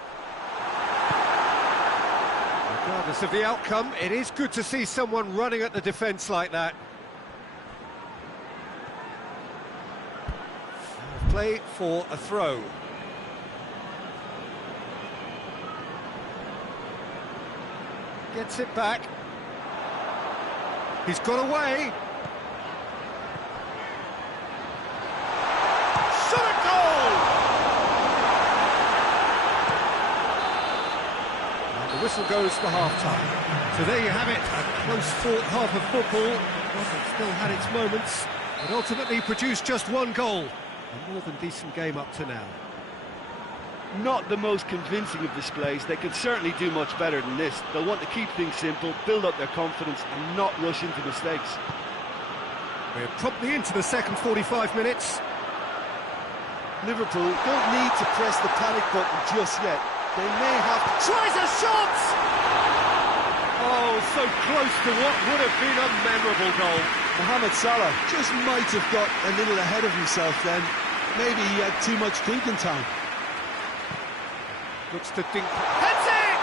Regardless of the outcome, it is good to see someone running at the defence like that. Play for a throw. Gets it back. He's got away. Shot a goal! And the whistle goes for half-time. So there you have it, a close-fought half of football. It still had its moments, but ultimately produced just one goal. A more than decent game up to now. Not the most convincing of displays. They can certainly do much better than this. They'll want to keep things simple, build up their confidence and not rush into mistakes. We're promptly into the second 45 minutes. Liverpool don't need to press the panic button just yet. They may have to... Tries a shot! Oh, so close to what would have been a memorable goal. Mohamed Salah just might have got a little ahead of himself then. Maybe he had too much thinking time. Looks to Dien. Heads it!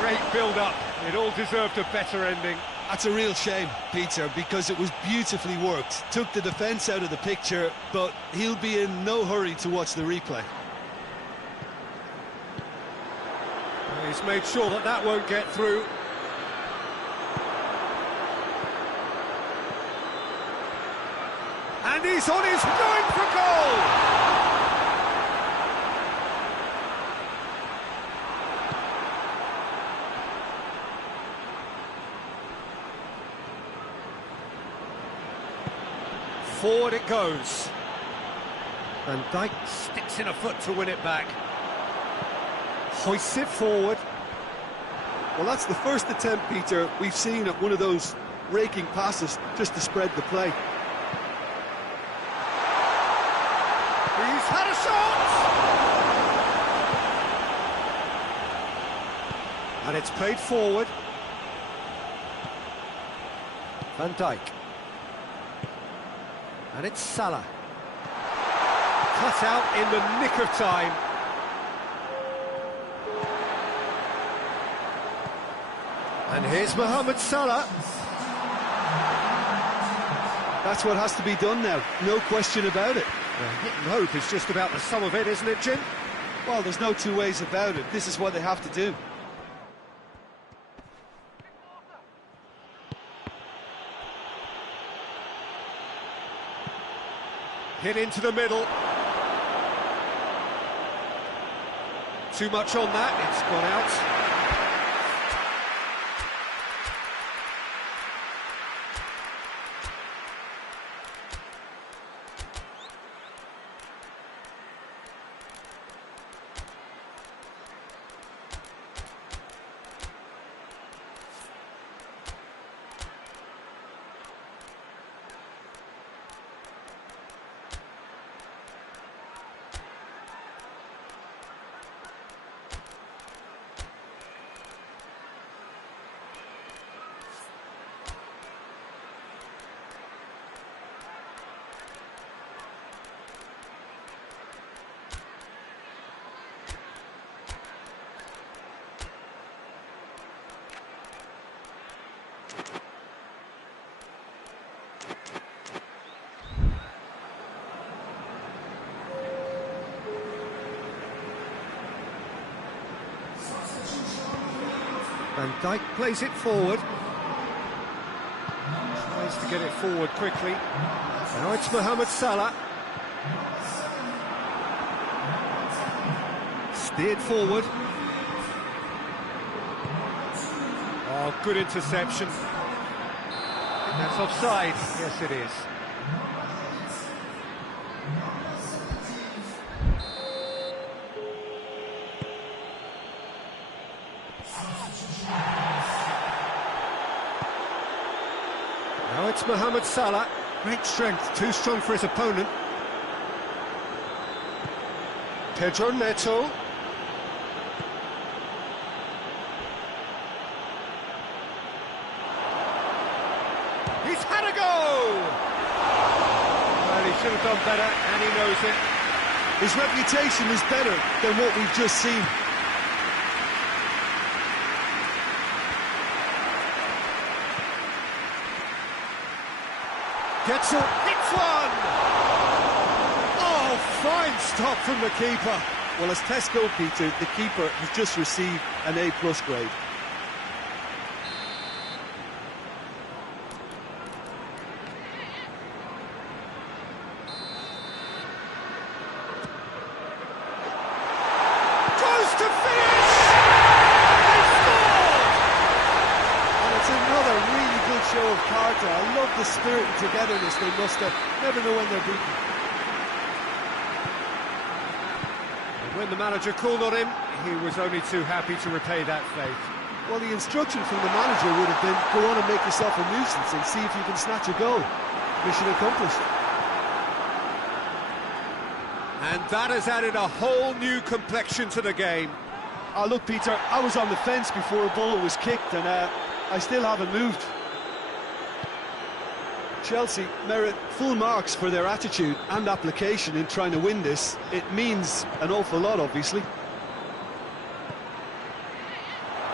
Great build-up. It all deserved a better ending. That's a real shame, Peter, because it was beautifully worked. Took the defence out of the picture, but he'll be in no hurry to watch the replay. He's made sure that that won't get through. And he's on his going for goal! Forward it goes. Van Dijk sticks in a foot to win it back. Hoists it forward. Well, that's the first attempt, Peter, we've seen at one of those raking passes just to spread the play. He's had a shot! And it's played forward. Van Dijk. And it's Salah. Cut out in the nick of time. And here's Mohamed Salah. That's what has to be done now, no question about it. Hit and hope is just about the sum of it, isn't it, Jim? Well, there's no two ways about it. This is what they have to do. Hit into the middle. Too much on that, it's gone out. Van Dijk plays it forward. Tries to get it forward quickly. Now it's Mohamed Salah. steered forward. Oh, good interception. I think that's offside. Yes, it is. Now it's Mohamed Salah. Great strength, too strong for his opponent. Pedro Neto. He's had a go! Well, he should have done better, and he knows it. His reputation is better than what we've just seen. Gets it, hits one! Oh, fine stop from the keeper. Well, as test goalkeeper, the keeper has just received an A+ grade. Goes to finish! They scored! And it's another really good show of character. I love the spirit and togetherness they muster. Never know when they're beaten. When the manager called on him, he was only too happy to repay that faith. Well, the instruction from the manager would have been, go on and make yourself a nuisance and see if you can snatch a goal. Mission accomplished. And that has added a whole new complexion to the game. Oh, look, Peter, I was on the fence before a ball was kicked, and I still haven't moved. Chelsea merit full marks for their attitude and application in trying to win this. It means an awful lot, obviously.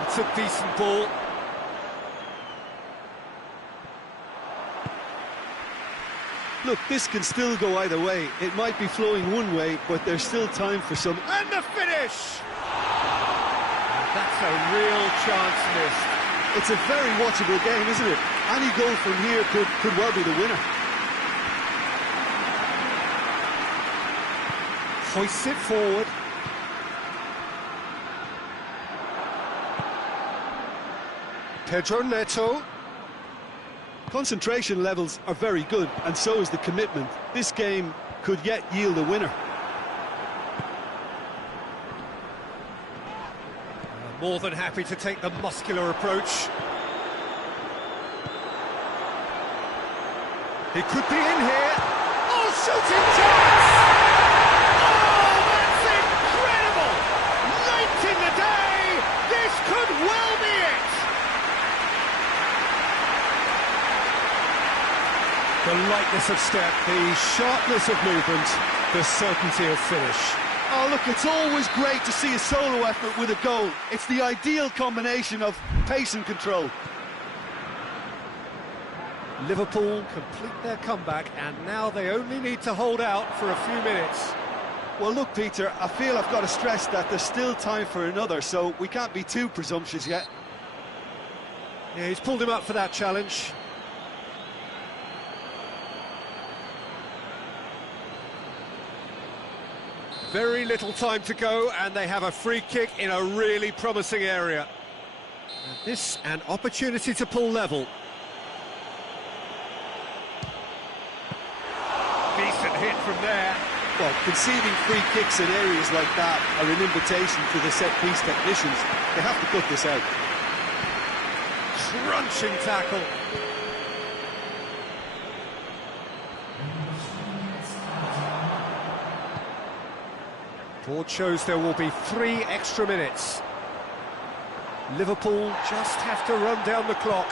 It's a decent ball. Look, this can still go either way. It might be flowing one way, but there's still time for some... And the finish! That's a real chance missed. It's a very watchable game, isn't it? Any goal from here could well be the winner. Hoists it forward. Pedro Neto. Concentration levels are very good, and so is the commitment. This game could yet yield a winner. More than happy to take the muscular approach. He could be in here. Oh, shooting chance! Oh, that's incredible! Late in the day, this could well be it! The lightness of step, the sharpness of movement, the certainty of finish. Oh, look, it's always great to see a solo effort with a goal. It's the ideal combination of pace and control. Liverpool complete their comeback, and now they only need to hold out for a few minutes. Well, look, Peter, I feel I've got to stress that there's still time for another, so we can't be too presumptuous yet. Yeah, he's pulled him up for that challenge. Very little time to go, and they have a free kick in a really promising area. And this an opportunity to pull level. Decent hit from there. Well, conceding free kicks in areas like that are an invitation to the set-piece technicians. They have to cut this out. Crunching tackle. Board shows there will be 3 extra minutes. Liverpool just have to run down the clock.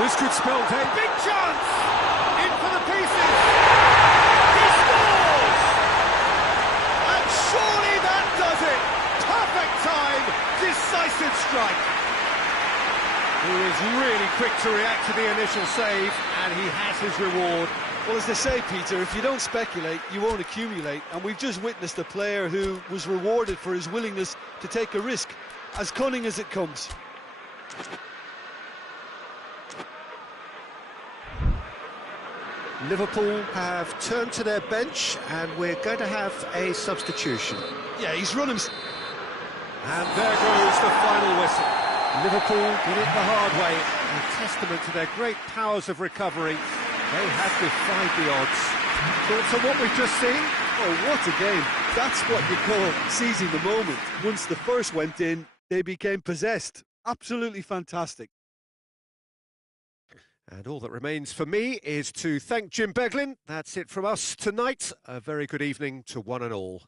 This could spell a big chance! In for the pieces! He scores! And surely that does it! Perfect time, decisive strike. He is really quick to react to the initial save, and he has his reward. Well, as they say, Peter, if you don't speculate, you won't accumulate. And we've just witnessed a player who was rewarded for his willingness to take a risk, as cunning as it comes. Liverpool have turned to their bench and we're going to have a substitution. Yeah, he's running. And there goes the final whistle. Liverpool did it the hard way, a testament to their great powers of recovery. They have defied the odds. Thoughts on what we've just seen? Oh, what a game. That's what you call seizing the moment. Once the first went in, they became possessed. Absolutely fantastic. And all that remains for me is to thank Jim Beglin. That's it from us tonight. A very good evening to one and all.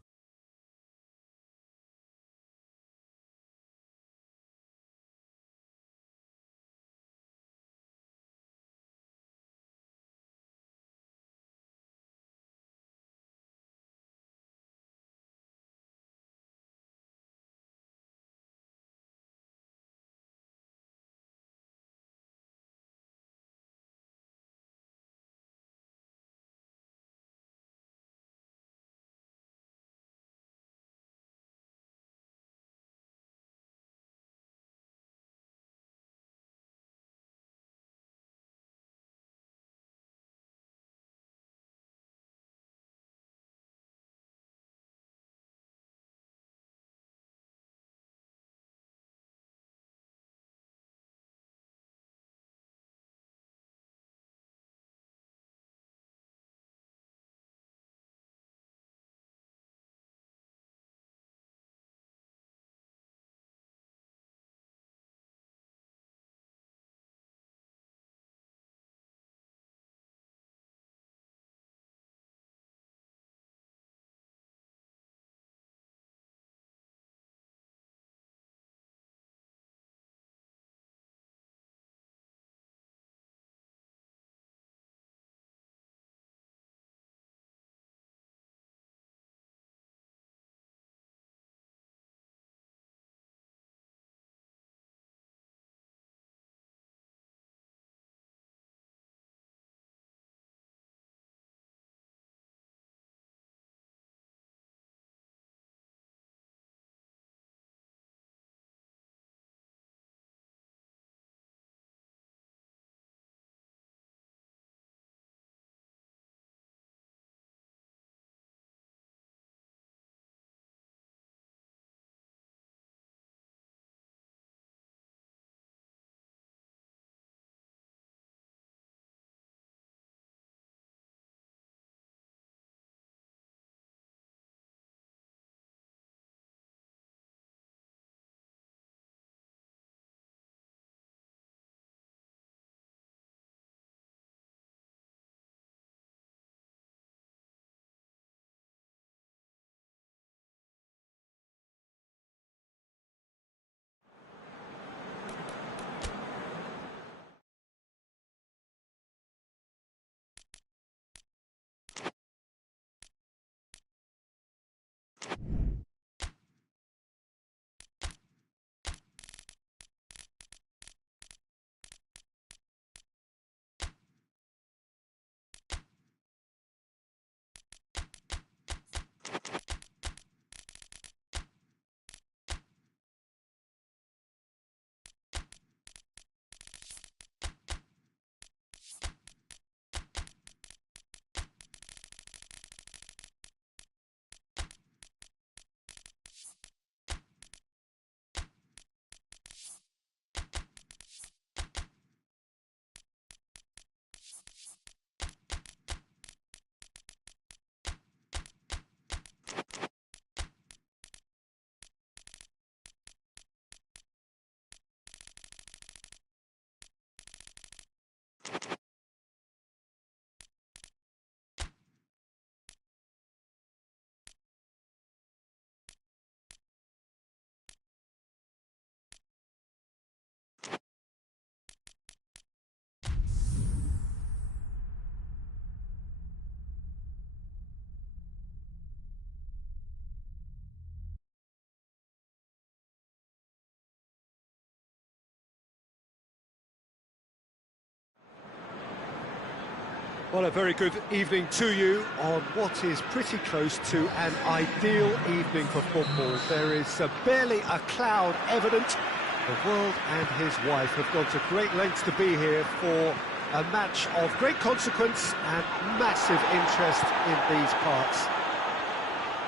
Well, a very good evening to you on what is pretty close to an ideal evening for football. There is barely a cloud evident. The world and his wife have gone to great lengths to be here for A match of great consequence and massive interest in these parts.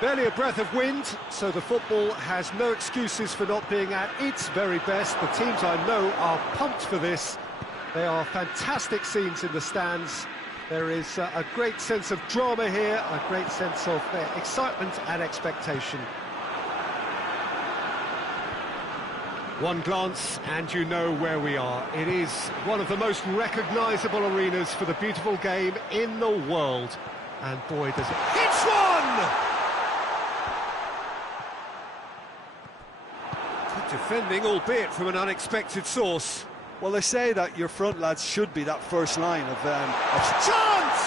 Barely a breath of wind, so the football has no excuses for not being at its very best. The teams I know are pumped for this. They are fantastic scenes in the stands. There is a great sense of drama here, a great sense of excitement and expectation. One glance and you know where we are. It is one of the most recognisable arenas for the beautiful game in the world. And boy, does it... Hits one! Good defending, albeit from an unexpected source. Well, they say that your front lads should be that first line of chance!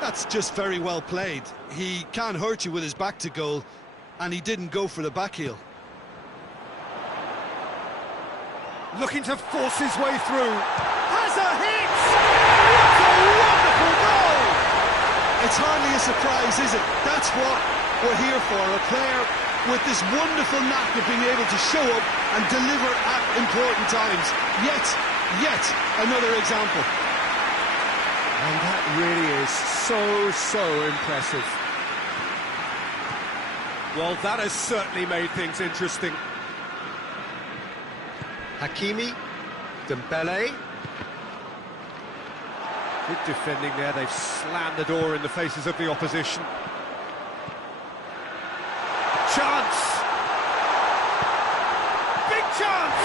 That's just very well played. He can't hurt you with his back to goal, and he didn't go for the back heel. Looking to force his way through. Has a hit! What a wonderful goal! It's hardly a surprise, is it? That's what we're here for, a player with this wonderful knack of being able to show up and deliver at important times. Yet another example. And that really is so impressive. Well, that has certainly made things interesting. Hakimi, Dembele. Good defending there, they've slammed the door in the faces of the opposition. Chance! Big chance!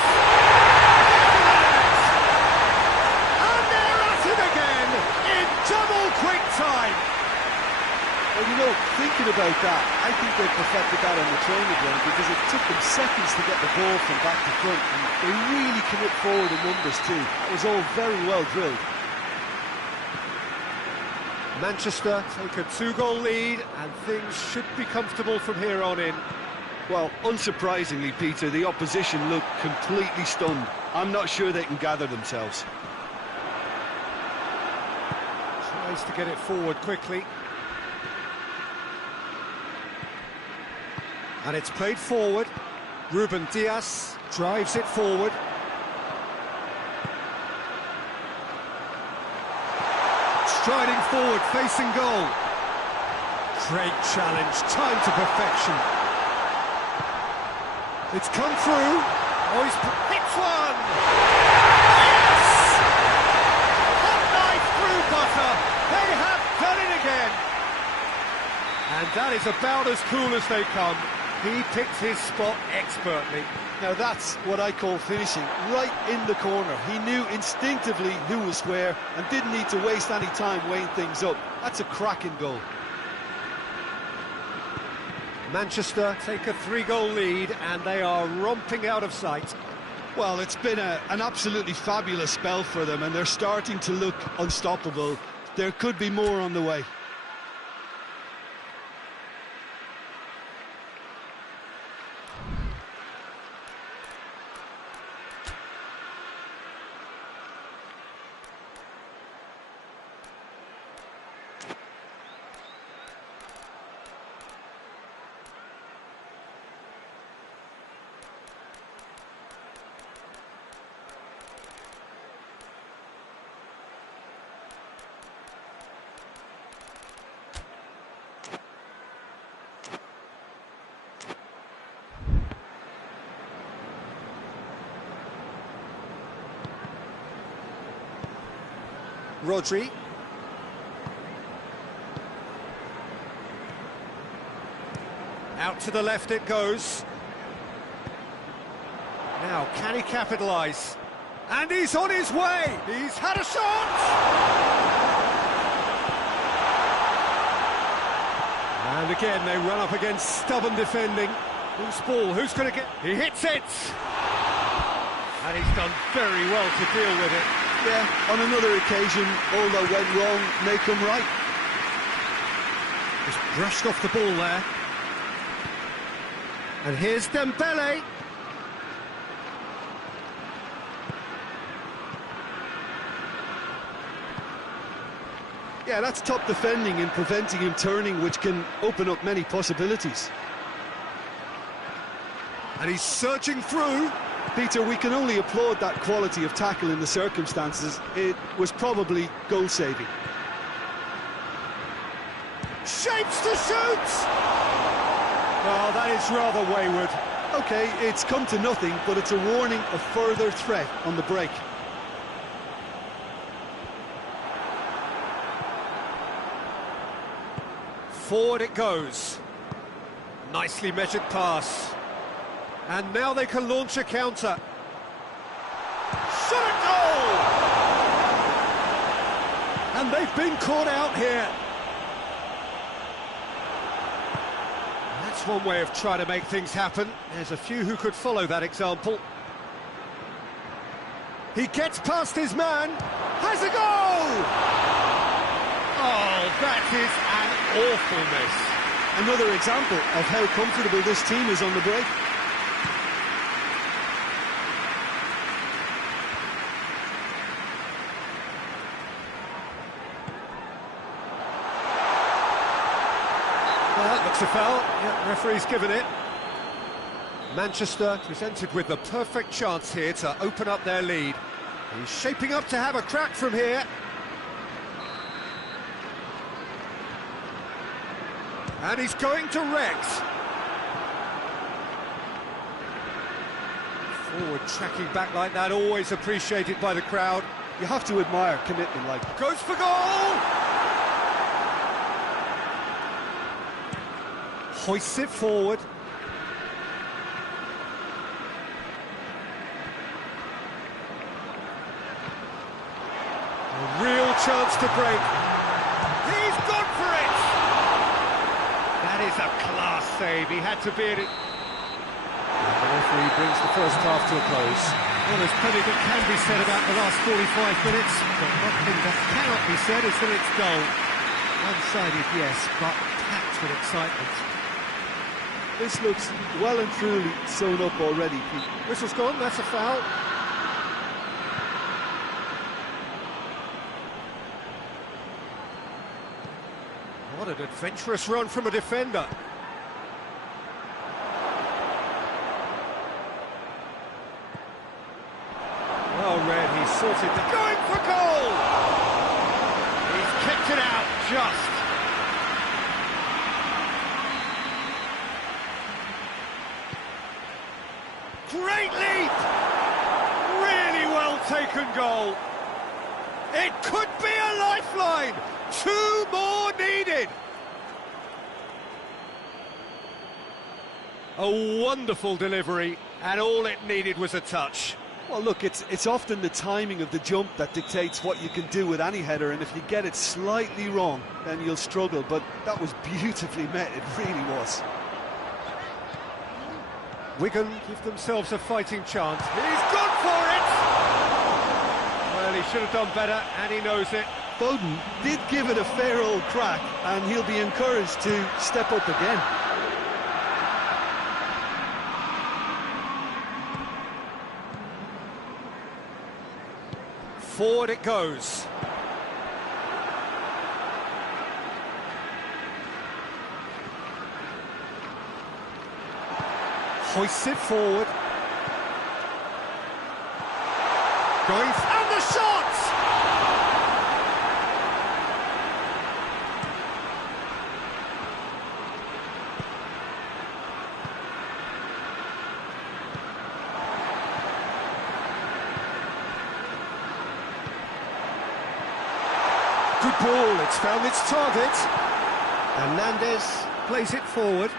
And they're at it again in double quick time! Well, you know, thinking about that, I think they perfected that on the training ground because it took them seconds to get the ball from back to front, and they really commit forward in numbers too. That was all very well drilled. Manchester take a 2-goal lead and things should be comfortable from here on in. Well, unsurprisingly, Peter, the opposition look completely stunned. I'm not sure they can gather themselves. Tries to get it forward quickly. And it's played forward. Ruben Dias drives it forward. Striding forward, facing goal. Great challenge, time to perfection. It's come through. Oh, he's hits one! Yes! Hot knife through butter. They have done it again. And that is about as cool as they come. He picked his spot expertly. Now that's what I call finishing, right in the corner. He knew instinctively who was where and didn't need to waste any time weighing things up. That's a cracking goal. Manchester take a 3-goal lead and they are romping out of sight. Well, it's been an absolutely fabulous spell for them and they're starting to look unstoppable. There could be more on the way. Rodri. Out to the left it goes. Now, can he capitalise? And he's on his way! He's had a shot! And again, they run up against stubborn defending. Who's ball? Who's going to get... He hits it! And he's done very well to deal with it. Yeah, on another occasion, all that went wrong may come right. Just brushed off the ball there. And here's Dembele. Yeah, that's top defending and preventing him turning, which can open up many possibilities. And he's searching through. Peter, we can only applaud that quality of tackle in the circumstances. It was probably goal-saving. Shapes to shoot! Oh, that is rather wayward. OK, it's come to nothing, but it's a warning of further threat on the break. Forward it goes. Nicely measured pass. And now they can launch a counter. Shot at goal! And they've been caught out here. That's one way of trying to make things happen. There's a few who could follow that example. He gets past his man. Has a goal! Oh, that is an awful miss. Another example of how comfortable this team is on the break. Well, that looks a foul. Yeah, referee's given it. Manchester presented with the perfect chance here to open up their lead. He's shaping up to have a crack from here. And he's going to Rex. Forward tracking back like that, always appreciated by the crowd. You have to admire commitment like that. Goes for goal! Hoists it forward. A real chance to break. He's gone for it! That is a class save, he had to be in it. And the referee brings the first half to a close. Well, there's plenty that can be said about the last 45 minutes, but one thing that cannot be said is that it's dull. One-sided, yes, but packed with excitement. This looks well and truly sewn up already, Pete. Whistle's gone, that's a foul. What an adventurous run from a defender. Well read, he's sorted the... Going for goal! He's kicked it out, just. Great leap! Really well taken goal. It could be a lifeline. 2 more needed. A wonderful delivery, and all it needed was a touch. Well, look, it's often the timing of the jump that dictates what you can do with any header, and if you get it slightly wrong, then you'll struggle, but that was beautifully met, it really was. Wigan give themselves a fighting chance. He's gone for it! Well, he should have done better, and he knows it. Doan did give it a fair old crack, and he'll be encouraged to step up again. Forward it goes. Hoists it forward. Going and the shot! Good ball, it's found its target. Hernandez plays it forward.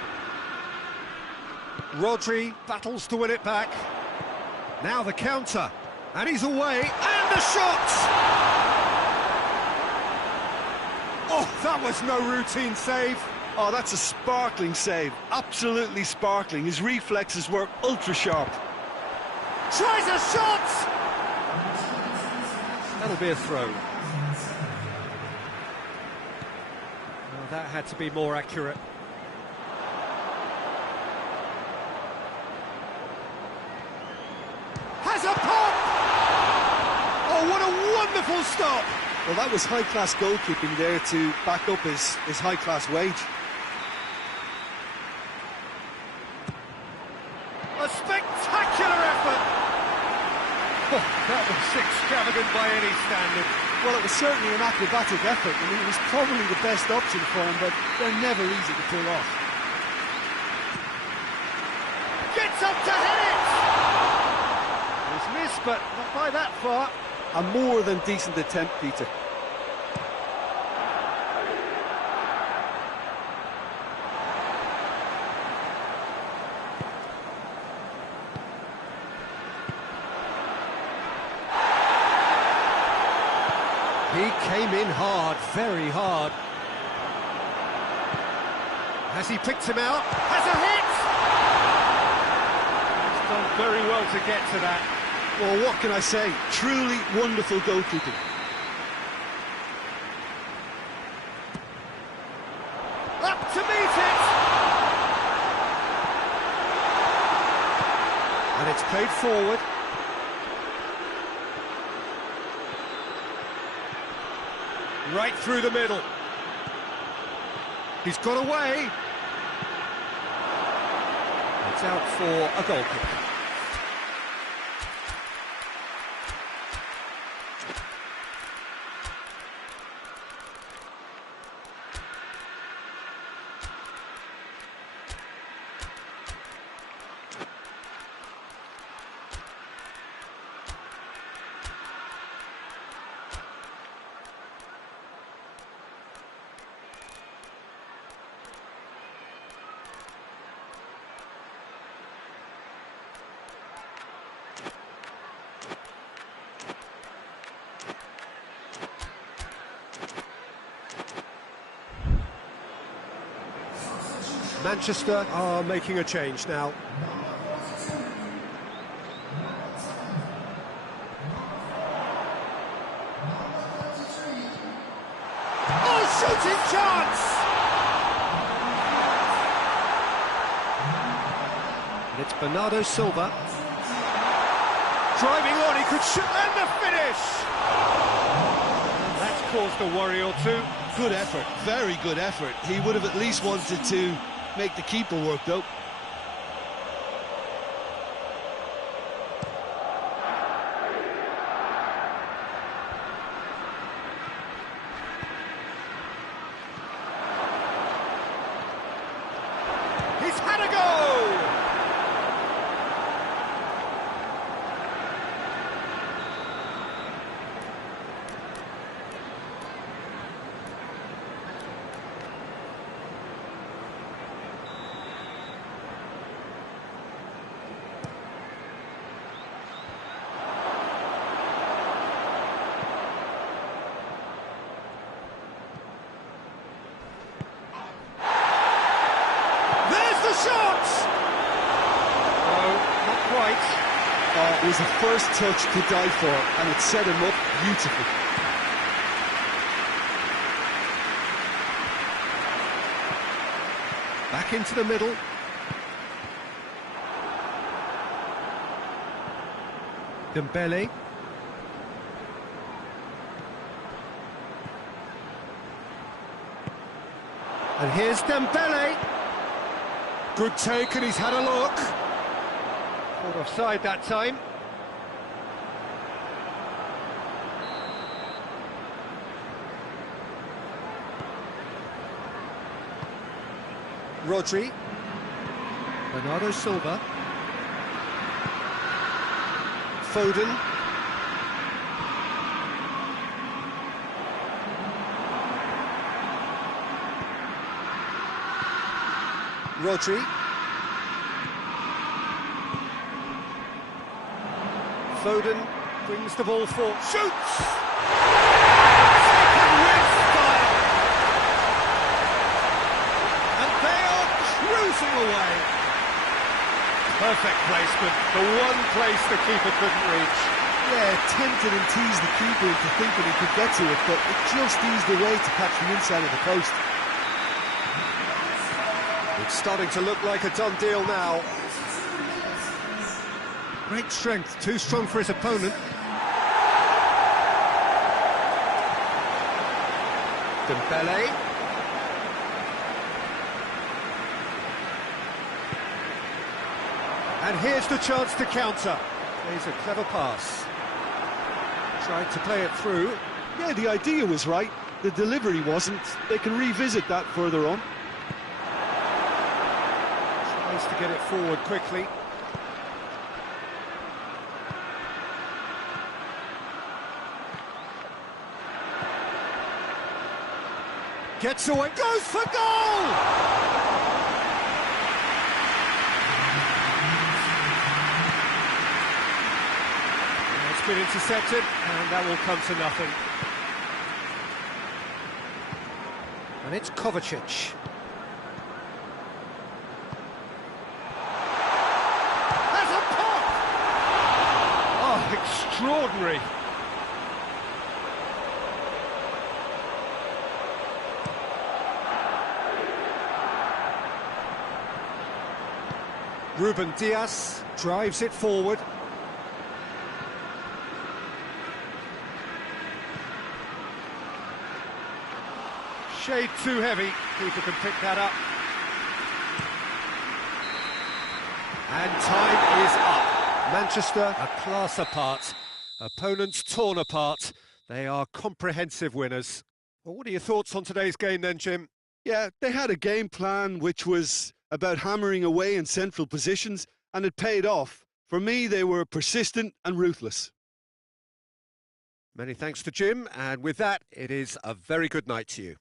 Rodri battles to win it back. Now the counter, and he's away, and the shot! Oh, that was no routine save. Oh, that's a sparkling save, absolutely sparkling. His reflexes were ultra-sharp. Tries a shot! That'll be a throw. Well, that had to be more accurate. Has a pop! Oh, what a wonderful stop! Well, that was high-class goalkeeping there to back up his high-class wage. A spectacular effort! extravagant by any standard. Well, it was certainly an acrobatic effort. I mean, it was probably the best option for him, but they're never easy to pull off. Gets up to hit it! He's missed, but not by that far. A more than decent attempt, Peter. He came in hard, very hard. Has he picked him out? Has a hit! He's done very well to get to that. Well, what can I say? Truly wonderful goalkeeping. Up to meet it! And it's played forward. Right through the middle. He's got away. It's out for a goal kick. Manchester are making a change now. Oh, shooting chance! And it's Bernardo Silva. Driving on, he could shoot, and the finish! That's caused a worry or two. Good effort, very good effort. He would have at least wanted to make the keeper work, though. He's had a go! Shot! No, not quite. It was a first touch to die for, and it set him up beautifully. Back into the middle. Dembele. And here's Dembele. Good take, and he's had a look. Caught offside that time. Rodri. Bernardo Silva. Foden. Rodri. Foden brings the ball forward. Shoots! Second with style. And they are cruising away. Perfect placement. The one place the keeper couldn't reach. Yeah, tempted and teased the keeper into thinking he could get to it, but it just eased away to catch the inside of the post. It's starting to look like a done deal now. Great strength, too strong for his opponent. Dembele. And here's the chance to counter. Plays a clever pass. Tried to play it through. Yeah, the idea was right. The delivery wasn't. They can revisit that further on. Tries to get it forward quickly. Gets away, goes for goal! And it's been intercepted, and that will come to nothing. And it's Kovacic. There's a pop! Oh, extraordinary. Ruben Dias drives it forward. Shade too heavy, keeper can pick that up. And time is up. Manchester, a class apart. Opponents torn apart. They are comprehensive winners. Well, what are your thoughts on today's game then, Jim? Yeah, they had a game plan which was about hammering away in central positions, and it paid off. For me, they were persistent and ruthless. Many thanks to Jim, and with that, it is a very good night to you.